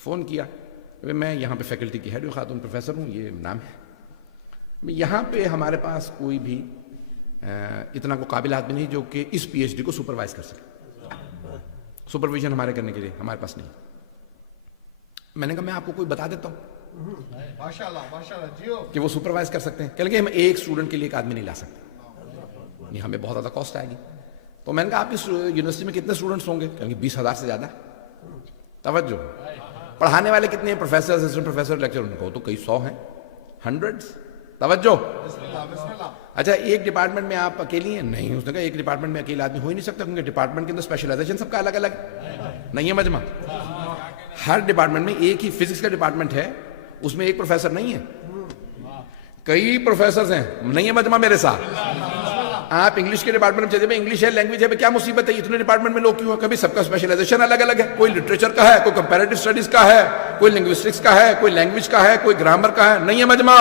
فون کیا، میں یہاں پہ فیکلٹی کی ہیڈ خاتون پروفیسر ہوں، یہ نام ہے. یہاں پہ ہمارے پاس کوئی بھی اتنا کوئی قابل آدمی نہیں جو کہ اس پی ایچ ڈی کو سپروائز کر سکے. سپرویژن ہمارے کرنے کے لیے ہمارے پاس نہیں. میں نے کہا میں آپ کو کوئی بتا دیتا ہوں کہ وہ سپروائز کر سکتے ہیں. کہ لگے ہم ایک اسٹوڈنٹ کے لیے ایک آدمی نہیں لا سکتے، نہیں ہمیں بہت زیادہ کاسٹ آئے گی. تو میں نے کہا آپ کی یونیورسٹی میں کتنے اسٹوڈنٹس ہوں گے؟ کہ 20,000 سے زیادہ. توجہ، پڑھانے والے کتنے ہیں؟ Professor, assistant professor, lecture. ان کو تو کئی 100 ہیں، ہنڈریڈز. توجہ. اچھا ایک ڈپارٹمنٹ میں آپ اکیلی ہیں؟ نہیں. اس نے کہا ایک ڈپارٹمنٹ میں اکیلا آدمی ہو ہی نہیں سکتا، کیونکہ ڈپارٹمنٹ کے اندر اسپیشلائزیشن سب کا الگ الگ نہیں ہے. مجمع ہر ڈپارٹمنٹ میں ایک ہی فزکس کا ڈپارٹمنٹ ہے، اس میں ایک پروفیسر نہیں ہے، کئی پروفیسرز ہیں. نہیں ہے مجمع میرے ساتھ؟ آپ انگلش کے ڈپارٹمنٹ میں چلے، انگلش ہے، لینگویج ہے، کیا مصیبت ہے؟ اتنے ڈپارٹمنٹ میں لوگ کیوں ہیں؟ کبھی سب کا اسپیشلائزیشن الگ الگ ہے. کوئی لٹریچر کا ہے، کوئی کمپیریٹو اسٹڈیز کا ہے، کوئی لنگوسٹکس کا ہے، کوئی لینگویج کا ہے، کوئی گرامر کا ہے. نہیں ہے مجمع؟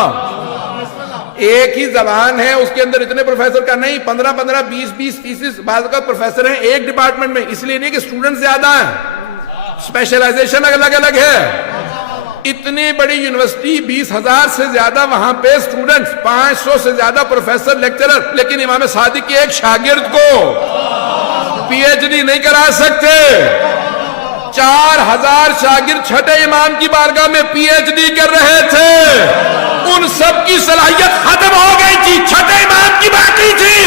ایک ہی زبان ہے، اس کے اندر اتنے پروفیسر کا نہیں. 15 20 30 بعض کا پروفیسر ہیں ایک ڈپارٹمنٹ میں. اس لیے نہیں کہ اسٹوڈنٹ زیادہ ہیں، اسپیشلائزیشن الگ الگ ہے. اتنی بڑی یونیورسٹی، 20,000 سے زیادہ وہاں پہ اسٹوڈنٹس، 500 سے زیادہ پروفیسر لیکچرر، لیکن امام صادق کے ایک شاگرد کو پی ایچ ڈی نہیں کرا سکتے. 4,000 شاگرد چھٹے امام کی بارگاہ میں پی ایچ ڈی کر رہے تھے. ان سب کی صلاحیت ختم ہو گئی تھی، چھٹے امام کی باقی تھی.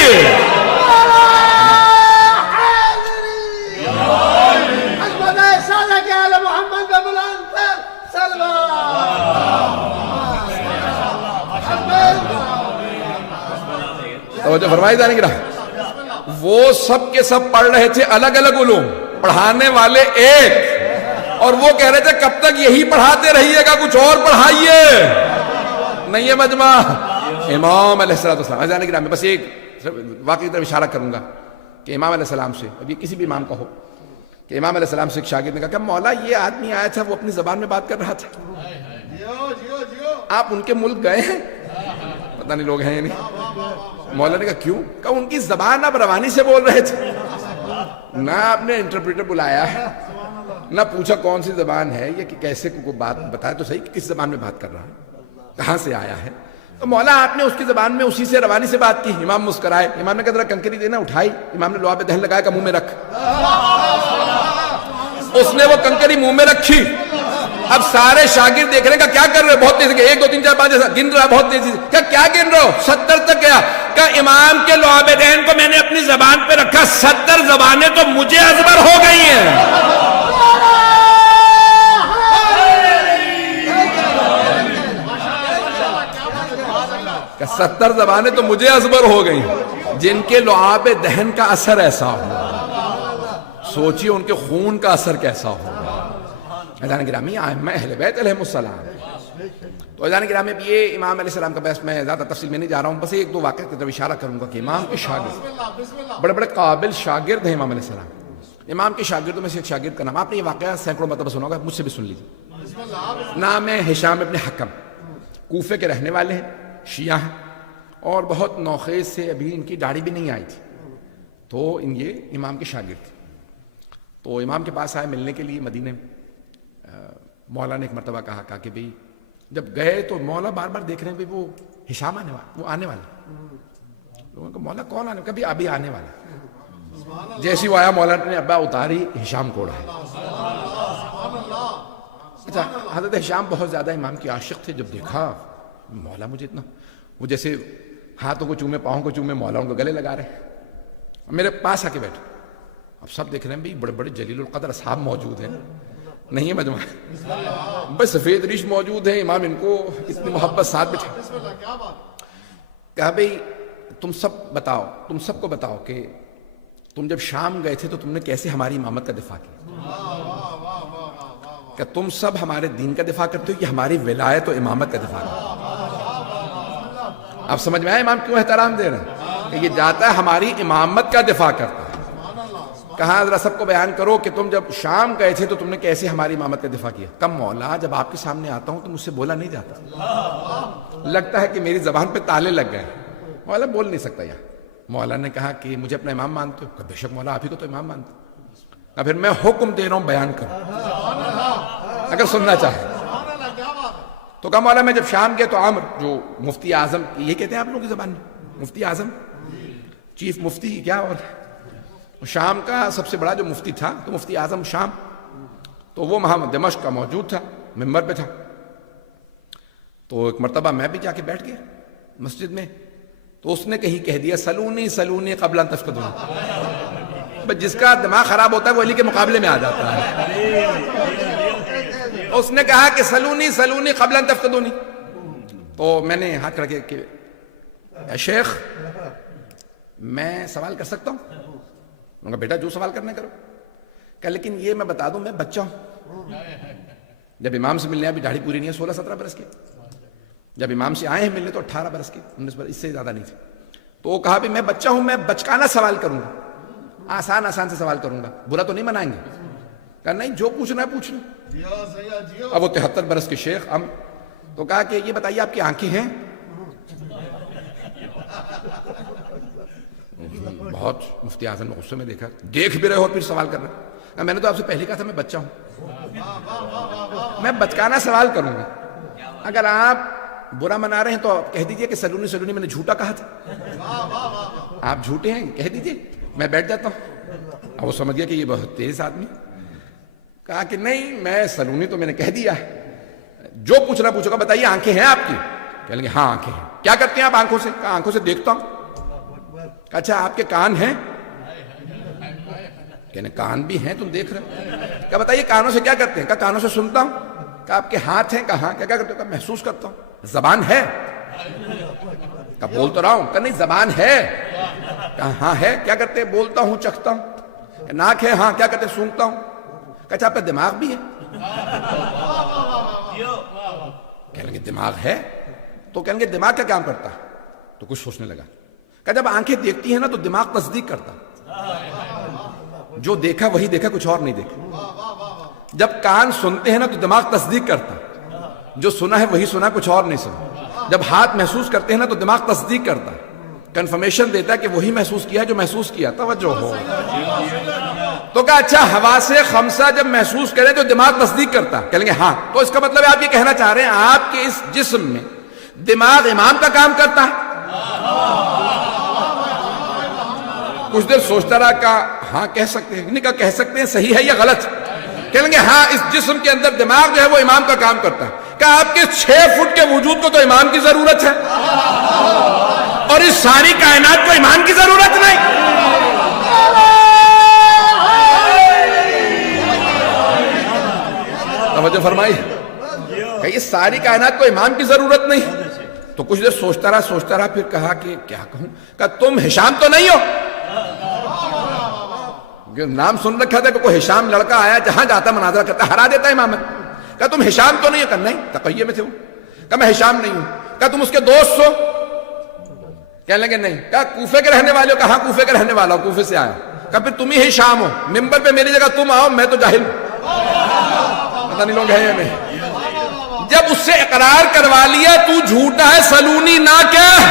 توجہ فرمائی جانے گرا. وہ سب کے سب پڑھ رہے تھے الگ الگ علوم، پڑھانے والے ایک، اور وہ کہہ رہے تھے کب تک یہی پڑھاتے رہیے گا، کچھ اور پڑھائیے. نہیں ہے مجمع؟ امام علیہ السلام جانے گرا. میں بس ایک واقعی طرف اشارہ کروں گا کہ امام علیہ السلام سے، اب یہ کسی بھی امام کا ہو، کہ امام علیہ السلام سے ایک شاگرد نے کہا کہ مولا یہ آدمی آیا تھا، وہ اپنی زبان میں بات کر رہا تھا، آپ ان کے ملک گئے ہیں؟ پتہ نہیں لوگ ہیں یا نہیں. مولا نے کہا کیوں؟ کہا ان کی زبان آپ روانی سے بول رہے تھے، نہ آپ نے انٹرپریٹر بلایا ہے، نہ پوچھا کون سی زبان ہے یہ، کہ کیسے کو بات بتایا تو صحیح کہ کس زبان میں بات کر رہا ہے، کہاں سے آیا ہے. تو مولا آپ نے اس کی زبان میں اسی سے روانی سے بات کی. امام مسکرائے. امام نے کہا ذرا کنکری دینا. اٹھائی. امام نے لعاب دہن لگایا کہ منہ میں رکھ. اس نے وہ کنکری منہ میں رکھی. اب سارے شاگرد دیکھ رہے ہیں کہ کیا کر رہے، بہت تیزی، 1 2 3 4 5 گن رہا بہت تیزی سے. کیا گن رہے ہو؟ 70 تک گیا. کہ امام کے لعاب دہن کو میں نے اپنی زبان پہ رکھا، 70 زبانیں تو مجھے ازبر ہو گئی ہیں. کہ 70 زبانیں تو مجھے ازبر ہو گئی ہیں، جن کے لعاب دہن کا اثر ایسا ہو. سوچیے ان کے خون کا اثر کیسا ہو. عزیزان گرامی، ائمہ اہل بیت علیہم السلام. تو عزیزان گرامی، یہ امام علیہ السلام کا بحث میں زیادہ تفصیل میں نہیں جا رہا ہوں، بس 1 2 واقعہ کی طرف اشارہ کروں گا کہ امام کے شاگرد بڑے بڑے قابل شاگرد ہیں امام علیہ السلام. امام کے شاگردوں میں سے ایک شاگرد کا نام، آپ نے یہ واقعہ سینکڑوں مرتبہ سنا ہوگا، مجھ سے بھی سن لیجیے. نام ہے ہشام ابن حکم، کوفے کے رہنے والے ہیں، شیعہ ہیں، اور بہت نوخیز سے، ابھی ان کی داڑھی بھی نہیں آئی تھی، تو یہ امام کے شاگرد تھے. تو امام کے پاس آئے ملنے کے لیے مدینے میں. مولا نے ایک مرتبہ کہا کہ بھئی جب گئے تو مولا بار بار دیکھ رہے ہیں وہ ہشام آنے والا. لوگوں کو مولا کون آنے؟ کبھی ابھی آنے والا. جیسی وہ آیا مولا نے ابا اتاری، ہشام کوڑا ہے. اچھا، حضرت ہشام بہت زیادہ امام کے عاشق تھے. جب دیکھا مولا مجھے اتنا، وہ جیسے ہاتھوں کو چومے پاؤں کو چومے مولا ان کو گلے لگا رہے ہیں. میرے پاس آ کے بیٹھے. اب سب دیکھ رہے ہیں بھئی بڑے بڑے جلیل القدر اصحاب موجود ہیں، نہیں ہے مجموعہ، بس سفید ریش موجود ہیں. امام ان کو اتنی محبت ساتھ بٹھا. کہا بھئی تم سب کو بتاؤ کہ تم جب شام گئے تھے تو تم نے کیسے ہماری امامت کا دفاع کیا؟ کہ تم سب ہمارے دین کا دفاع کرتے ہو کہ ہماری ولایت و امامت کا دفاع کرتے ہو؟ اب سمجھ میں آیا امام کیوں احترام دے رہے ہیں کہ یہ جاتا ہے ہماری امامت کا دفاع کرتا ہے. کہا ذرا سب کو بیان کرو کہ تم جب شام گئے تھے تو تم نے کیسے ہماری امامت کا دفاع کیا؟ کم مولا جب آپ کے سامنے آتا ہوں تو مجھ سے بولا نہیں جاتا، لگتا ہے کہ میری زبان پہ تالے لگ گئے. مولا بول نہیں سکتا یار. مولا نے کہا کہ مجھے اپنا امام مانتے ہو؟ کہ بے شک مولا آپ ہی کو تو امام مانتے ہو. پھر میں حکم دے رہا ہوں بیان کرو اگر سننا چاہے. تو کہا مولا میں جب شام گیا تو عامر جو مفتی اعظم، یہ کہتے ہیں آپ لوگوں کی زبان میں مفتی اعظم، چیف مفتی کیا، اور شام کا سب سے بڑا جو مفتی تھا تو مفتی اعظم شام، تو وہ وہاں دمشق کا موجود تھا، ممبر پہ تھا. تو ایک مرتبہ میں بھی جا کے بیٹھ گیا مسجد میں. تو اس نے کہیں کہہ دیا سلونی قبل ان تفقدون. بس جس کا دماغ خراب ہوتا ہے وہ علی کے مقابلے میں آ جاتا ہے. اس نے کہا کہ سلونی قبل ان تفقدونی. تو میں نے ہاتھ کھڑا کیا کہ اے شیخ میں سوال کر سکتا ہوں؟ میں کہا بیٹا جو سوال کرنا کرو. کہ لیکن یہ میں بتا دوں میں بچہ ہوں. جب امام سے ملنے ابھی داڑھی پوری نہیں ہے، 16-17 برس کے. جب امام سے آئے ہیں ملنے تو 18 برس کے، 19 برس، اس سے زیادہ نہیں تھے. تو وہ کہا بھی میں بچہ ہوں، میں بچکانا سوال کروں گا، آسان سے سوال کروں گا، برا تو نہیں منائیں گے. کہا نہیں جو پوچھنا ہے پوچھ لو. اب وہ 73 برس کے شیخ تو کہا کہ یہ بتائیے آپ کی آنکھیں ہیں؟ بہت مفتی اعظم نے غصے میں دیکھا، دیکھ بھی رہے ہو پھر سوال کر رہے. میں نے تو آپ سے پہلے کہا تھا میں بچہ ہوں، میں بچکانا سوال کروں گا. اگر آپ برا منا رہے ہیں تو کہہ دیجئے کہ سلونی میں نے جھوٹا کہا تھا، آپ جھوٹے ہیں کہہ دیجئے، میں بیٹھ جاتا ہوں. اب وہ سمجھ گیا کہ یہ بہت تیز آدمی. کہا کہ نہیں میں سلونی تو میں نے کہہ دیا ہے، جو پوچھنا پوچھو گا. بتائیے آنکھیں ہیں آپ کی؟ کہہ لیں گے ہاں آنکھیں ہیں. کیا کرتے ہیں آپ آنکھوں سے؟ کہا آنکھوں سے دیکھتا ہوں. اچھا آپ کے کان ہیں؟ کہنے کان بھی ہیں تم دیکھ رہے. کہا بتائیے کانوں سے کیا کرتے ہیں؟ کہا کانوں سے سنتا ہوں. کہا آپ کے ہاتھ ہیں؟ کہا کیا کرتے ہو؟ کہا محسوس کرتا ہوں. زبان ہے؟ کہا بول تو رہا ہوں. کہا نہیں زبان ہے؟ کہا ہاں ہے. کیا کرتے ہیں؟ بولتا ہوں چکھتا ہوں. ناک ہے؟ ہاں. کیا کرتے ہیں؟ سونگتا ہوں. کہا اچھا آپ کا دماغ بھی ہے؟ کہنے لگے دماغ ہے. تو کہیں گے دماغ کیا کام کرتا ہے؟ تو کچھ سوچنے لگا. کہ جب آنکھیں دیکھتی ہیں نا تو دماغ تصدیق کرتا، جو دیکھا وہی دیکھا، کچھ اور نہیں دیکھا. جب کان سنتے ہیں نا تو دماغ تصدیق کرتا، جو سنا ہے وہی سنا، کچھ اور نہیں سنا. جب ہاتھ محسوس کرتے ہیں نا تو دماغ تصدیق کرتا، کنفرمیشن دیتا ہے کہ وہی محسوس کیا جو محسوس کیا. توجہ ہو. تو کہا اچھا حواس خمسہ جب محسوس کریں تو دماغ تصدیق کرتا. کہیں گے ہاں. تو اس کا مطلب ہے آپ یہ کہنا چاہ رہے ہیں آپ کے اس جسم میں دماغ امام کا کام کرتا ہے؟ کچھ دیر سوچتا رہا. کہا ہاں کہہ سکتے ہیں. نہیں کہا کہہ سکتے ہیں، صحیح ہے یا غلط؟ کہیں گے ہاں اس جسم کے اندر دماغ جو ہے وہ امام کا کام کرتا ہے. کہا آپ کے 6 فٹ کے وجود کو تو امام کی ضرورت ہے اور اس ساری کائنات کو امام کی ضرورت نہیں. توجہ فرمائی. کہ یہ ساری کائنات کو امام کی ضرورت نہیں. تو کچھ دیر سوچتا رہا پھر کہا کہ کیا کہوں. کہا تم ہشام تو نہیں ہو؟ نام سن رکھا تھا کہ کوئی ہشام لڑکا آیا جہاں جاتا مناظرہ کرتا ہرا دیتا امامت. کہا تم ہشام تو نہیں ہو؟ کہا نہیں تقیہ میں تھے وہ. کہا میں ہشام نہیں ہوں. کہا تم اس کے دوست ہو؟ کہنے لگے نہیں. کہا کوفے کے رہنے والے ہو؟ کہا کوفے کے رہنے والا ہوں، کوفے سے آیا. کہا پھر تم ہی ہشام ہو. ممبر پہ میری جگہ تم آؤ، میں تو جاہل ہوں، پتہ نہیں لوگ ہیں یا نہیں. جب اس سے اقرار کروا لیا تو جھوٹا ہے سلونی نہ کہہ.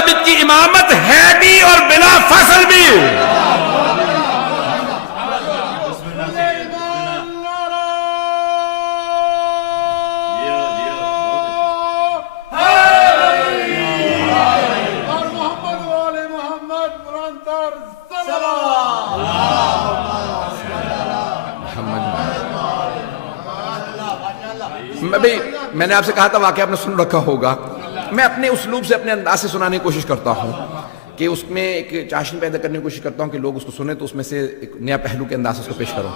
ثابت کی امامت ہے بھی اور بلا فصل بھی. میں نے آپ سے کہا تھا واقعہ آپ نے سن رکھا ہوگا. میں اپنے اسلوب سے اپنے انداز سے سنانے کی کوشش کرتا ہوں کہ اس میں ایک چاشنی پیدا کرنے کی کوشش کرتا ہوں کہ لوگ اس کو سنیں تو اس میں سے ایک نیا پہلو کے انداز سے اس کو پیش کروں.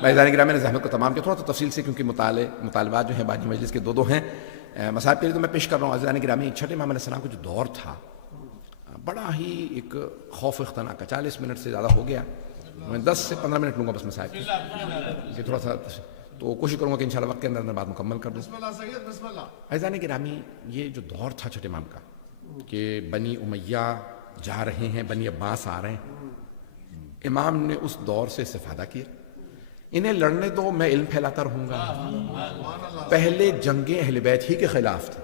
بھائی گرامی میں نے زحمت کو تمام کیا تھوڑا سا تفصیل سے کیونکہ مطالبات جو ہیں بانی مجلس کے دو ہیں مصاحب کے لیے تو میں پیش کر رہا ہوں. عزیزان گرامی چھٹے امام علیہ السلام کا جو دور تھا بڑا ہی ایک خوف اختناک کا. 40 منٹ سے زیادہ ہو گیا, میں 10 سے 15 منٹ لوں گا بس مصاحب کی, تھوڑا سا تو کوشش کروں گا کہ انشاءاللہ وقت کے اندر بات مکمل کر دوں. عزیزان گرامی یہ جو دور تھا چھٹے امام کا کہ بنی امیہ جا رہے ہیں, بنی عباس آ رہے ہیں, امام نے اس دور سے استفادہ کیا. انہیں لڑنے دو, میں علم پھیلاتا رہوں گا. پہلے جنگیں اہل بیت ہی کے خلاف تھی.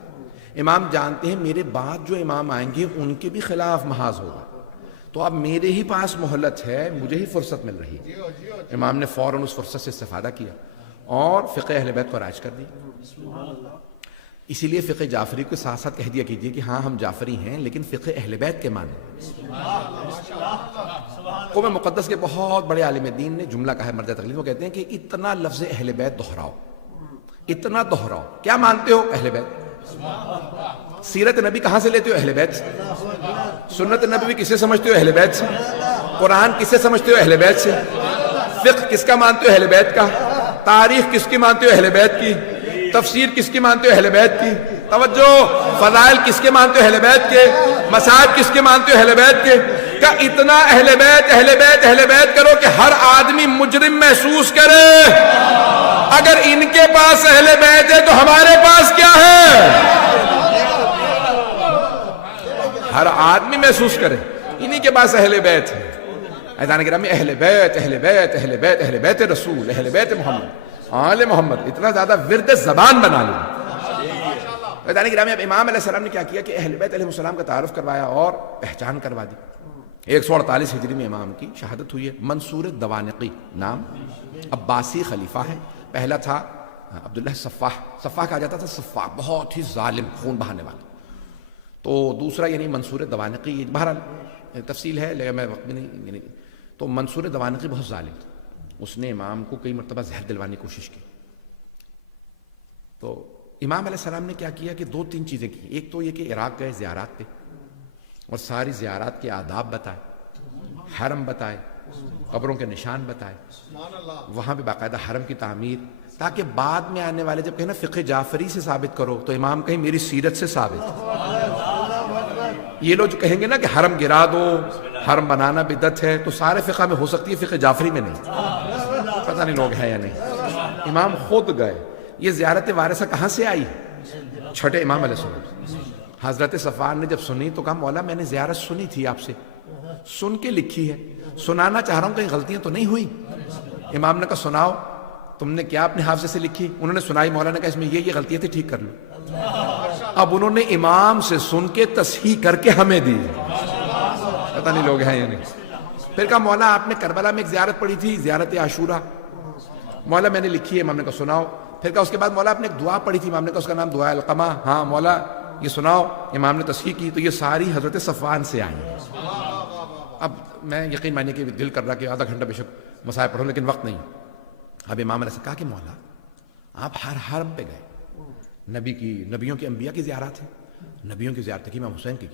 امام جانتے ہیں میرے بعد جو امام آئیں گے ان کے بھی خلاف محاذ ہوگا, تو اب میرے ہی پاس مہلت ہے, مجھے ہی فرصت مل رہی. امام نے فوراً اس فرصت سے استفادہ کیا اور فقہ اہل بیت کو رائج کر دی. اسی لیے فقہ جعفری کو ساتھ ساتھ کہہ دیا کیجئے کہ ہاں ہم جعفری ہیں لیکن فقہ اہل بیت کے مانیں. قوم مقدس کے بہت بڑے عالم دین نے جملہ کہا ہے مرجع تقلید, وہ کہتے ہیں کہ اتنا لفظ اہل بیت دہراؤ, اتنا دہراؤ. کیا مانتے ہو؟ اہل بیت. سیرت نبی کہاں سے لیتے ہو؟ اہل بیت سے. سنت نبی کسے سمجھتے ہو؟ اہل بیت سے. قرآن کسے سمجھتے ہو؟ اہل بیت سے. فقہ کس کا مانتے ہو؟ اہل بیت کا. تاریخ کس کی مانتے ہو؟ اہل بیت کی. تفسیر کس کی مانتے ہو؟ اہل بیت کی. توجہ, فضائل کس کے مانتے ہو؟ اہل بیت کے. مصائب کس کے مانتے ہو؟ اہل بیت کے. کہ اتنا اہل بیت اہل بیت اہل بیت کرو کہ ہر آدمی مجرم محسوس کرے. اگر ان کے پاس اہل بیت ہے تو ہمارے پاس کیا ہے؟ ہر آدمی محسوس کرے انہی کے پاس اہل بیت ہے. عزیزان گرامی اہل بیت اہل بیت اہل بیت اہل بیت رسول اہل بیت محمد آل محمد اتنا زیادہ ورد زبان بنا لیا. عزیزان گرامی اب امام علیہ السلام نے کیا کیا کہ اہل بیت علیہ السلام کا تعارف کروایا اور پہچان کروا دی. 148 ہجری میں امام کی شہادت ہوئی ہے. منصور دوانقی نام, عباسی خلیفہ ہے. پہلا تھا عبداللہ صفاح. صفاح کہا جاتا تھا صفاح, بہت ہی ظالم, خون بہانے والا. تو دوسرا یعنی منصور دوانقی, بہرحال تفصیل ہے لیکن میں وقت میں نہیں, یعنی تو منصور دوانقی بہت ظالم تھا. اس نے امام کو کئی مرتبہ زہر دلوانے کی کوشش کی. تو امام علیہ السلام نے کیا کیا کہ 2-3 چیزیں کی. ایک تو یہ کہ عراق گئے زیارات پہ اور ساری زیارات کے آداب بتائے, حرم بتائے, قبروں کے نشان بتائے, وہاں پہ باقاعدہ حرم کی تعمیر, تاکہ بعد میں آنے والے جب کہیں نا فقہ جعفری سے ثابت کرو تو امام کہیں میری سیرت سے ثابت. یہ لوگ جو کہیں گے نا کہ حرم گرا دو, حرم بنانا بدعت ہے, تو سارے فقہ میں ہو سکتی ہے, فقہ جعفری میں نہیں. پتہ نہیں لوگ ہیں یا نہیں. امام خود گئے. یہ زیارت وارثہ کہاں سے آئی؟ چھٹے امام علیہ السلام. حضرت صفوان نے جب سنی تو کہا مولا میں نے زیارت سنی تھی آپ سے, سن کے لکھی ہے, سنانا چاہ رہا ہوں, کہیں غلطیاں تو نہیں ہوئی. امام نے کہا سناؤ, تم نے کیا اپنے حافظے سے لکھی؟ انہوں نے سنائی. مولا نے کہا اس میں یہ غلطیاں تھی, ٹھیک کر لو. اب انہوں نے امام سے سن کے تصحیح کر کے ہمیں دی. پتہ نہیں لوگ ہیں یا نہیں. پھر کہا مولا آپ نے کربلا میں ایک زیارت پڑھی تھی, زیارت عاشورہ. مولا میں نے لکھی ہے. امام نے کہا سناؤ. پھر کہا اس کے بعد مولا آپ نے ایک دعا پڑھی تھی, امام نے کہا اس کا نام دعا القمہ. ہاں مولا یہ سناؤ. امام نے تصحیح کی. تو یہ ساری حضرت صفوان سے آئی. اب میں یقین مانیے کہ دل کر رہا کہ آدھا گھنٹہ بے شک مسائل پڑھوں, لیکن وقت نہیں. اب امام نے کہا کہ مولا آپ ہر حرم پہ گئے, نبیوں کی انبیاء کی زیارت ہے, نبیوں کی زیارت کی, امام حسین کی,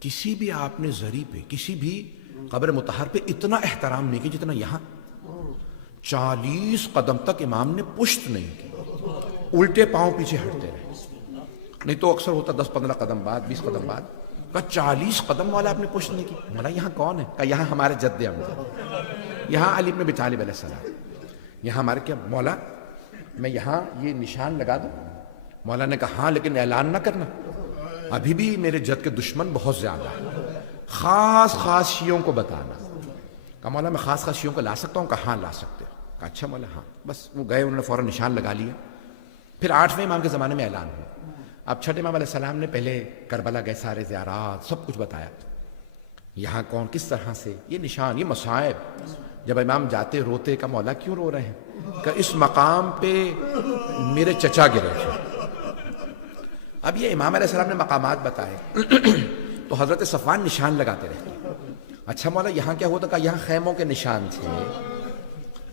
کسی بھی آپ نے زری پہ, کسی بھی قبر مطہر پہ اتنا احترام نہیں کی جتنا یہاں. 40 قدم تک امام نے پشت نہیں کی, الٹے پاؤں پیچھے ہٹتے رہے. نہیں تو اکثر ہوتا 10-15 قدم بعد, 20 قدم بعد. کہا 40 قدم والا آپ نے پشت نہیں کی. مولا یہاں کون ہے؟ کہا یہاں ہمارے جد امجد, یہاں علی بن ابی طالب علیہ السلام, یہاں ہمارے کیا. مولا میں یہاں یہ نشان لگا دوں؟ مولا نے کہا ہاں, لیکن اعلان نہ کرنا, ابھی بھی میرے جد کے دشمن بہت زیادہ ہیں, خاص شیعوں کو بتانا. کہا مولا میں خاص شیعوں کو لا سکتا ہوں؟ کہا ہاں لا سکتے ہو. کہا اچھا مولا ہاں. بس وہ گئے, انہوں نے فوراً نشان لگا لیا. پھر 8ویں امام کے زمانے میں اعلان ہوا. اب چھٹے امام علیہ السلام نے پہلے کربلا گئے، سارے زیارات سب کچھ بتایا، یہاں کون کس طرح سے، یہ نشان، یہ مصائب، جب امام جاتے روتے کہ مولا کیوں رو رہے ہیں، کہ اس مقام پہ میرے چچا گرے تھے۔ اب یہ امام علیہ السلام نے مقامات بتائے تو حضرت صفوان نشان لگاتے رہے، اچھا مولا یہاں کیا ہوتا، کہ یہاں خیموں کے نشان تھے،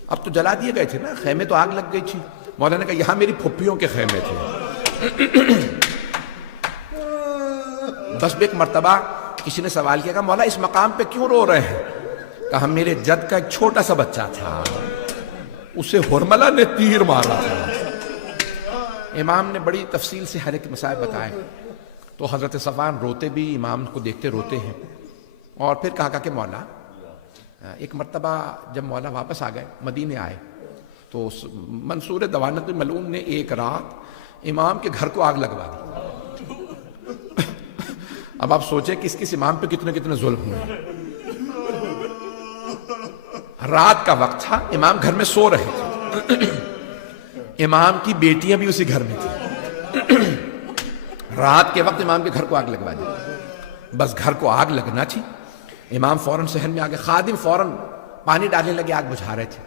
اب تو جلا دیے گئے تھے نا، خیمے تو آگ لگ گئی تھی، مولا نے کہا یہاں میری پھپھیوں کے خیمے تھے۔ بس ایک مرتبہ کسی نے سوال کیا کہ مولا اس مقام پہ کیوں رو رہے ہیں، کہا میرے جد کا ایک چھوٹا سا بچہ تھا، اسے ہرملہ نے تیر مارا تھا۔ امام نے بڑی تفصیل سے ہر ایک مسائل بتائے، تو حضرت صفوان روتے بھی، امام کو دیکھتے روتے ہیں، اور پھر کہا کہ مولا، ایک مرتبہ جب مولا واپس آ گئے، مدینے آئے، تو منصور دوانت ملعون نے ایک رات امام کے گھر کو آگ لگوا دی۔ اب آپ سوچیں کہ اس امام پہ کتنے کتنے ظلم ہوئے۔ رات کا وقت تھا، امام گھر میں سو رہے تھے، امام کی بیٹیاں بھی اسی گھر میں تھیں، رات کے وقت امام کے گھر کو آگ لگوا دی۔ بس گھر کو آگ لگنا تھی، امام فوراً صحن میں آگے، خادم فوراً پانی ڈالنے لگے، آگ بجھا رہے تھے۔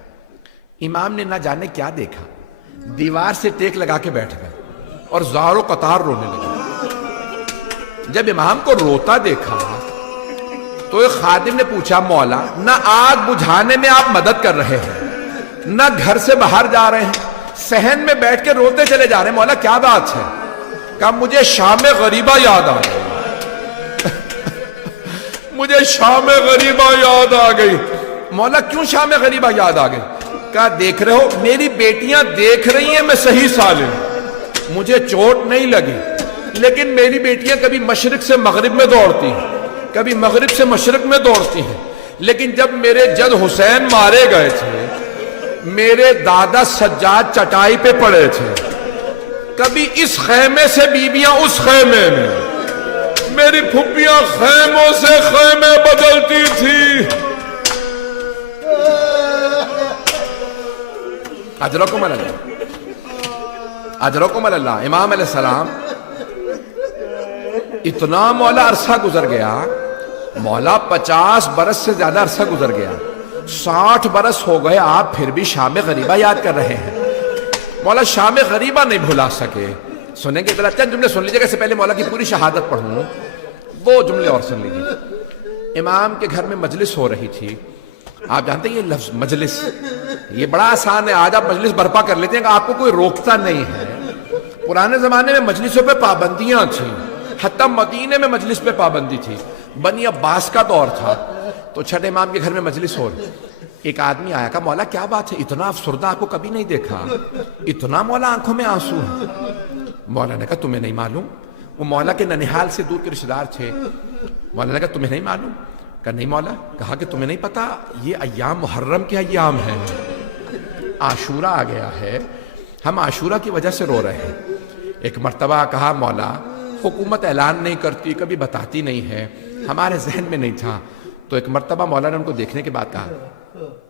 امام نے نہ جانے کیا دیکھا، دیوار سے ٹیک لگا کے بیٹھ گئے اور زار و قطار رونے لگے۔ جب امام کو روتا دیکھا تو ایک خادم نے پوچھا مولا، نہ آگ بجھانے میں آپ مدد کر رہے ہیں، نہ گھر سے باہر جا رہے ہیں، صحن میں بیٹھ کے روتے چلے جا رہے ہیں، مولا کیا بات ہے؟ کہا مجھے شام غریبہ یاد آ گئی، مجھے شام غریبہ یاد آ گئی۔ مولا کیوں شام غریبہ یاد آ گئی؟ کہا دیکھ رہے ہو میری بیٹیاں دیکھ رہی ہیں میں صحیح سالم، مجھے چوٹ نہیں لگی، لیکن میری بیٹیاں کبھی مشرق سے مغرب میں دوڑتی ہیں، کبھی مغرب سے مشرق میں دوڑتی ہیں، لیکن جب میرے جد حسین مارے گئے تھے، میرے دادا سجاد چٹائی پہ پڑے تھے، کبھی اس خیمے سے بیویاں اس خیمے میں، میری پھپھیاں خیموں سے خیمے بدلتی تھی۔ اجرکم اللہ، اجرکم اللہ۔ امام علیہ السلام اتنا مولا عرصہ گزر گیا، مولا 50 برس سے زیادہ عرصہ گزر گیا، 60 برس ہو گئے، آپ پھر بھی شام غریبہ یاد کر رہے ہیں۔ مولا شام غریبہ نہیں بھلا سکے۔ سنیں گے ذرا چند جملے سن لیجیے گا، اس سے پہلے مولا کی پوری شہادت پڑھوں، وہ جملے اور سن لیجیے۔ امام کے گھر میں مجلس ہو رہی تھی، آپ جانتے ہیں یہ لفظ مجلس یہ بڑا آسان ہے، آج آپ مجلس برپا کر لیتے ہیں کہ آپ کو کوئی روکتا نہیں ہے۔ پرانے زمانے میں مجلسوں پہ پابندیاں تھیں، حتیٰ مدینے میں مجلس پہ پابندی تھی، بنی عباس کا دور تھا، تو چھٹے امام کے گھر میں مجلس ہو رہی۔ ایک آدمی آیا، کہا مولا کیا بات ہے، اتنا افسردہ آپ کو کبھی نہیں دیکھا، اتنا مولا آنکھوں میں آنسو ہے۔ مولا نے کہا تمہیں نہیں معلوم، وہ مولا کے ننیحال سے دور کے رشتہ دار تھے۔ مولا نے کہا تمہیں نہیں معلوم؟ کہا نہیں مولا۔ کہا کہ تمہیں نہیں پتا یہ ایام محرم کے ایام ہیں، عاشورہ آ گیا ہے، ہم عاشورہ کی وجہ سے رو رہے ہیں۔ ایک مرتبہ کہا مولا حکومت اعلان نہیں کرتی، کبھی بتاتی نہیں ہے، ہمارے ذہن میں نہیں تھا۔ تو ایک مرتبہ مولا نے ان کو دیکھنے کے بعد کہا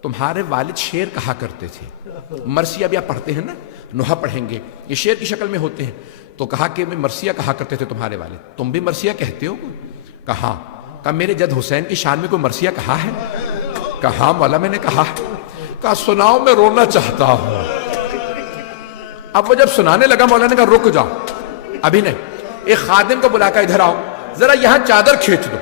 تمہارے والد شعر کہا کرتے تھے، مرثیہ بھی آپ پڑھتے ہیں نا، نوحہ پڑھیں گے، یہ شعر کی شکل میں ہوتے ہیں۔ تو کہا کہ میں مرثیہ کہا کرتے تھے تمہارے والد، تم بھی مرثیہ کہتے ہو؟ کہا میرے جد حسین کی شان میں کوئی مرثیہ کہا ہے؟ کہا مولا میں نے کہا ہے۔ کہا سناؤ میں رونا چاہتا ہوں۔ اب وہ جب سنانے لگا مولا نے کہا رک جاؤ ابھی نہیں، ایک خادم کو بلا کر ادھر آؤ، ذرا یہاں چادر کھینچ دو،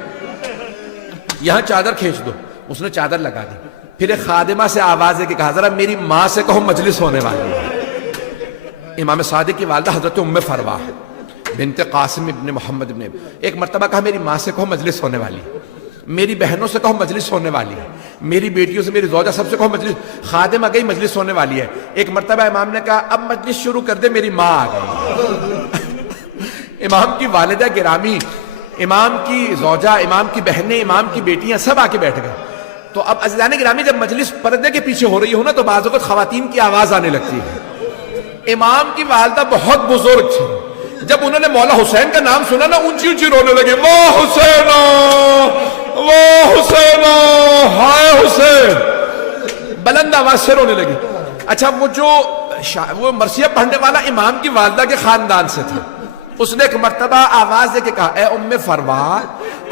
یہاں چادر کھینچ دو۔ اس نے چادر لگا دی، پھر ایک خادمہ سے آواز ہے کہ کہا ذرا میری ماں سے کہو مجلس ہونے والی ہے۔ امام صادق کی والدہ حضرت ام فروا بنت قاسم ابن محمد ابن، ایک مرتبہ کہا میری ماں سے کہو مجلس ہونے والی ہے، میری بہنوں سے کہو مجلس ہونے والی ہے، میری بیٹیوں سے، میری زوجہ سب سے کہو مجلس، خادم آ گئی مجلس ہونے والی ہے۔ ایک مرتبہ امام نے کہا اب مجلس شروع کر دے، میری ماں آ گئی۔ امام کی والدہ گرامی، امام کی زوجہ، امام کی بہنیں، امام کی بیٹیاں سب آ کے بیٹھ گئے۔ تو اب عزیزان گرامی جب مجلس پردے کے پیچھے ہو رہی ہو نا تو بعض اوقات خواتین کی آواز آنے لگتی ہے۔ امام کی والدہ بہت بزرگ تھی، جب انہوں نے مولا حسین کا نام سنا نا اونچی اونچی رونے لگے، واہ حسین واہ حسین ہائے حسین، بلند آواز سے رونے لگی۔ اچھا وہ جو وہ مرثیہ پڑھنے والا امام کی والدہ کے خاندان سے تھا، اس نے ایک مرتبہ آواز دے کے کہا اے ام فروا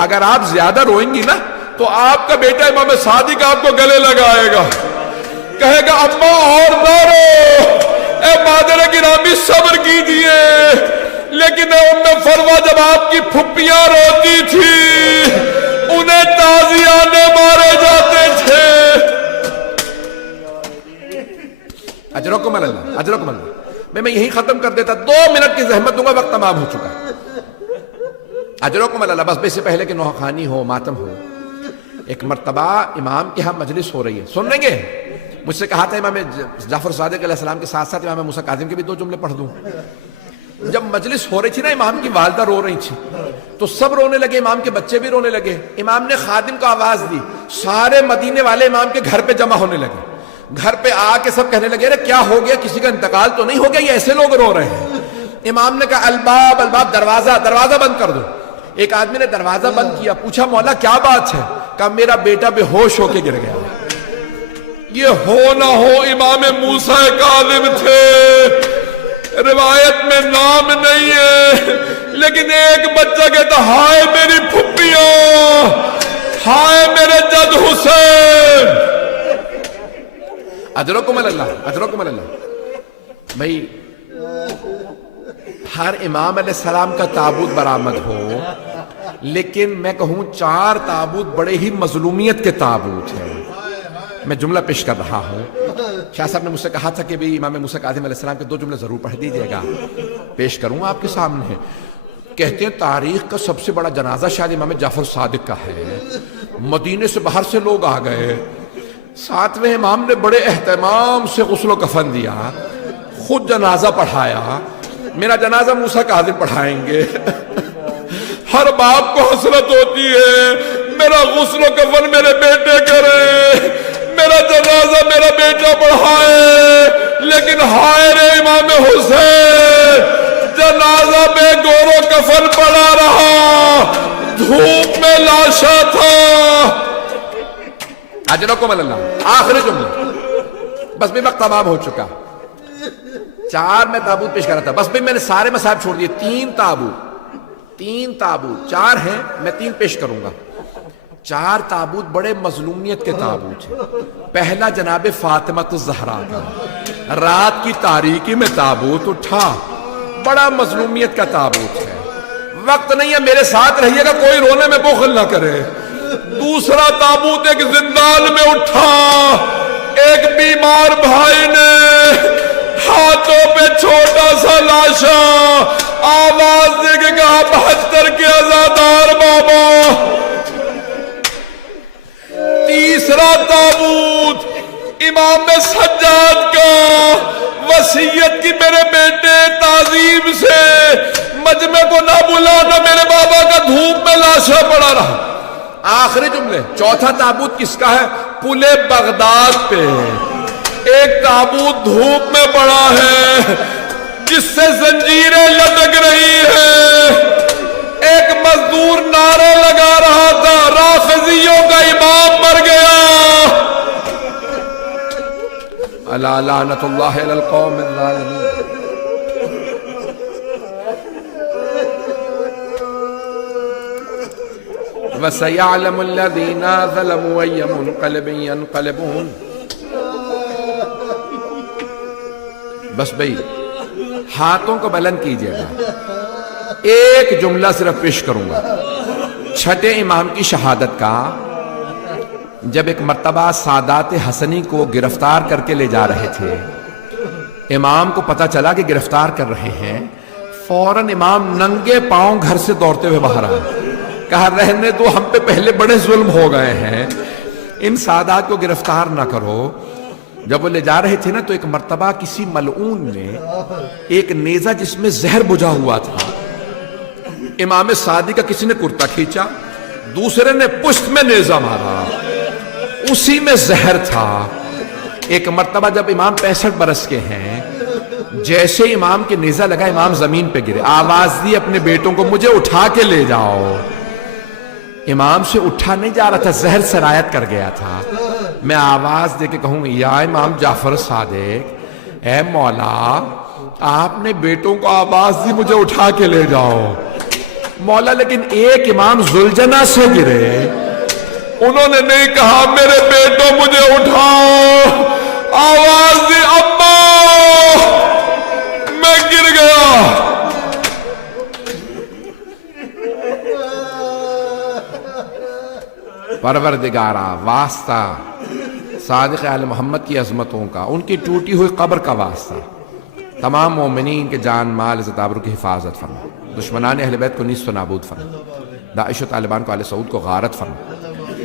اگر آپ زیادہ روئیں گی نا تو آپ کا بیٹا امام صادق آپ کو گلے لگائے گا, کہے گا اما اور نہ رو, اے مادر گرامی صبر کیجئے. لیکن اے ام فروا جب آپ کی پھپھیاں روتی تھی انہیں تازیانے مارے جاتے تھے. اجرکم اللہ, اجرکم اللہ. میں یہی ختم کر دیتا, 2 منٹ کی زحمت دوں گا, وقت تمام ہو چکا ہے. اجرکم اللہ. بس اس سے پہلے کہ نوحہ خوانی ہو, ماتم ہو, ایک مرتبہ امام کے ہاں مجلس ہو رہی ہے, سن لیں گے. مجھ سے کہا تھا امام جعفر صادق علیہ السلام کے ساتھ ساتھ امام موسیٰ کاظم کے بھی 2 جملے پڑھ دوں. جب مجلس ہو رہی تھی نا, امام کی والدہ رو رہی تھی تو سب رونے لگے, امام کے بچے بھی رونے لگے. امام نے خادم کو آواز دی, سارے مدینے والے امام کے گھر پہ جمع ہونے لگے. گھر پہ آ کے سب کہنے لگے کیا ہو گیا, کسی کا انتقال تو نہیں ہو گیا, یہ ایسے لوگ رو رہے ہیں. امام نے کہا الباب الباب, دروازہ دروازہ بند کر دو. ایک آدمی نے دروازہ بند کیا, پوچھا مولا کیا بات ہے, کہا میرا بیٹا بے ہوش ہو کے گر گیا. یہ ہو نہ ہو امام موسیٰ کاظم تھے, روایت میں نام نہیں ہے, لیکن ایک بچہ کہتا ہائے میری پھپھیاں, ہائے میرے جد حسین. اجرکم اللہ, اجرکم اللہ. بھائی ہر امام علیہ السلام کا تابوت برآمد ہو, لیکن میں کہوں 4 تابوت بڑے ہی مظلومیت کے تابوت ہیں. میں جملہ پیش کر رہا ہوں. شاہ صاحب نے مجھ سے کہا تھا کہ بھی امام موسیٰ کاظم علیہ السلام کے 2 جملے ضرور پڑھ دیجئے گا. پیش کروں آپ کے سامنے. کہتے ہیں تاریخ کا سب سے بڑا جنازہ شاید امام جعفر صادق کا ہے. مدینے سے باہر سے لوگ آ گئے, 7ویں امام نے بڑے اہتمام سے غسل و کفن دیا, خود جنازہ پڑھایا. میرا جنازہ موسیٰ کاظم پڑھائیں گے. ہر باپ کو حسرت ہوتی ہے میرا غسل و کفن میرے بیٹے کرے, میرا جنازہ میرا بیٹا پڑھائے. لیکن ہائے رے امام حسین, جنازہ میں گور و کفن پڑا رہا, دھوپ میں لاشا تھا. اجرکم اللہ. آخری جملہ, بس بھی وقت تمام ہو چکا. 4 میں تابوت پیش کر رہا تھا, بس بھی میں نے سارے مصاحب چھوڑ دیے. 3 تابوت 4 ہیں, میں 3 پیش کروں گا. 4 تابوت بڑے مظلومیت کے تابوت ہیں. پہلا جناب فاطمہ الزہرا کا, رات کی تاریکی میں تابوت اٹھا, بڑا مظلومیت کا تابوت ہے. وقت نہیں ہے, میرے ساتھ رہیے گا, کوئی رونے میں بخل نہ کرے. دوسرا تابوت ایک زندان میں اٹھا, ایک بیمار بھائی نے ہاتھوں پہ چھوٹا سا لاشا, آواز دے کے کہا 72 کے عزادار بابا. تیسرا تابوت امام سجاد کا, وصیت کی میرے بیٹے تعظیم سے مجمع کو نہ بلانا, میرے بابا کا دھوپ میں لاشا پڑا رہا. آخری جملے. چوتھا تابوت کس کا ہے, پل بغداد پہ ایک تابوت دھوپ میں پڑا ہے جس سے زنجیریں لٹک رہی ہیں. ایک مزدور نعرہ لگا رہا تھا رافضیوں کا امام مر گیا. الا لعنت اللہ علی القوم الظالمین. وَسَيَعْلَمُ الَّذِينَ ظَلَمُوا أَيَّ مُنْقَلِبٍ يَنْقَلِبُونَ. بس بھئی ہاتھوں کو بلند کیجئے گا. ایک جملہ صرف پیش کروں گا. 6 امام کی شہادت کا, جب ایک مرتبہ سادات حسنی کو گرفتار کر کے لے جا رہے تھے, امام کو پتا چلا کہ گرفتار کر رہے ہیں, فوراً امام ننگے پاؤں گھر سے دوڑتے ہوئے باہر آئے. کہا رہنے دو, ہم پہ پہلے بڑے ظلم ہو گئے ہیں, ان سادات کو گرفتار نہ کرو. جب وہ لے جا رہے تھے نا, تو ایک مرتبہ کسی ملعون نے ایک نیزہ جس میں زہر بجھا ہوا تھا, امام صادق کا کسی نے کرتا کھینچا, دوسرے نے پشت میں نیزہ مارا, اسی میں زہر تھا. ایک مرتبہ جب امام 65 برس کے ہیں, جیسے امام کے نیزہ لگا امام زمین پہ گرے, آواز دی اپنے بیٹوں کو مجھے اٹھا کے لے جاؤ. امام سے اٹھا نہیں جا رہا تھا, زہر سرایت کر گیا تھا. میں آواز دے کے کہوں یا امام جعفر صادق, اے مولا آپ نے بیٹوں کو آواز دی مجھے اٹھا کے لے جاؤ. مولا لیکن ایک امام ذوالجنہ سے گرے, انہوں نے نہیں کہا میرے بیٹوں مجھے اٹھاؤ, آواز دی اماں میں گر گیا. پروردگارا واسطہ صادق آل محمد کی عظمتوں کا, ان کی ٹوٹی ہوئی قبر کا واسطہ, تمام مومنین کے جان مال عزت آبرو کی حفاظت فرما, دشمنان اہل بیت کو نیست و نابود فرما, داعش و طالبان کو آل سعود کو غارت فرما.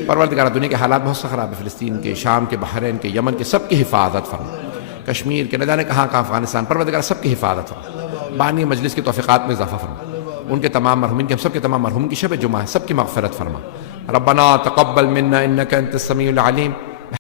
پروردگارہ دنیا کے حالات بہت سے خراب ہے, فلسطین کے, شام کے, بحرین کے, یمن کے, سب کی حفاظت فرما, کشمیر کے, نہ جانے کہاں کہاں, افغانستان, پروردگارہ سب کی حفاظت فرما. بانی مجلس کی توفیقات میں اضافہ فرما, ان کے تمام مرحومین کے, ہم سب کے تمام مرحوم کی شب جمعہ ہے, سب کی مغفرت فرما. ربنا تقبل منا انك انت السميع العليم